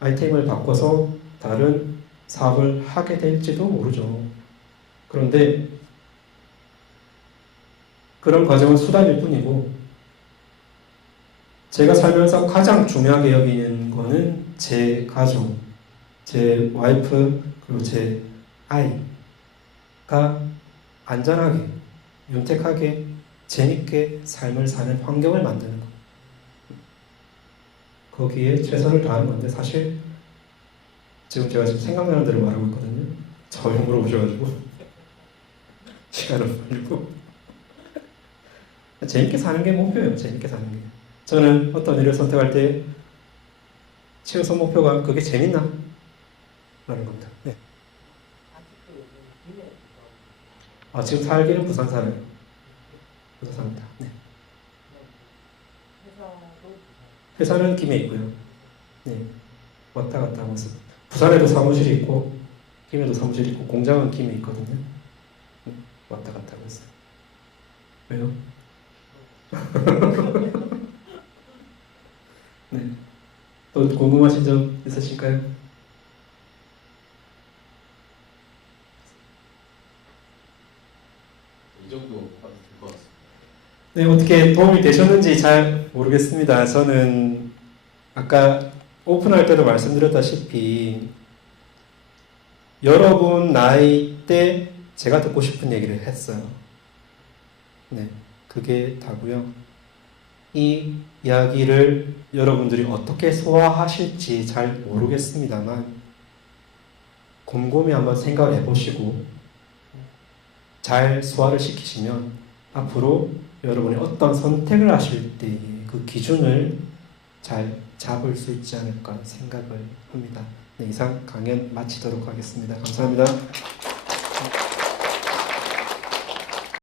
아이템을 바꿔서 다른 사업을 하게 될지도 모르죠. 그런데 그런 과정은 수단일 뿐이고 제가 살면서 가장 중요하게 여기는 거는 제 가족, 제 와이프, 그리고 제 아이가 안전하게, 윤택하게, 재밌게 삶을 사는 환경을 만드는 거. 거기에 최선을 다하는 건데 사실 지금 제가 생각나는 대로 말하고 있거든요. 저희 물어보셔가지고 시간을 벌고 재밌게 사는 게 목표예요. 재밌게 사는 게. 저는 어떤 일을 선택할 때 최우선 목표가 그게 재밌나? 라는 겁니다. 네. 지금 살기는 부산 살아요. 부산 삽니다. 네. 회사는 김해 있고요. 네. 왔다 갔다 하면서 부산에도 사무실이 있고 김해도 사무실이 있고 공장은 김해 있거든요. 네. 왔다 갔다 하면서. 왜요? 네. 또 궁금하신 점 있으실까요? 이 정도 하면 될 것 같습니다. 네, 어떻게 도움이 되셨는지 잘 모르겠습니다. 저는 아까 오픈할 때도 말씀드렸다시피 여러분 나이 때 제가 듣고 싶은 얘기를 했어요. 네, 그게 다고요. 이 이야기를 여러분들이 어떻게 소화하실지 잘 모르겠습니다만 곰곰이 한번 생각을 해보시고 잘 소화를 시키시면 앞으로 여러분이 어떤 선택을 하실 때의 그 기준을 잘 잡을 수 있지 않을까 생각을 합니다. 네, 이상 강연 마치도록 하겠습니다. 감사합니다.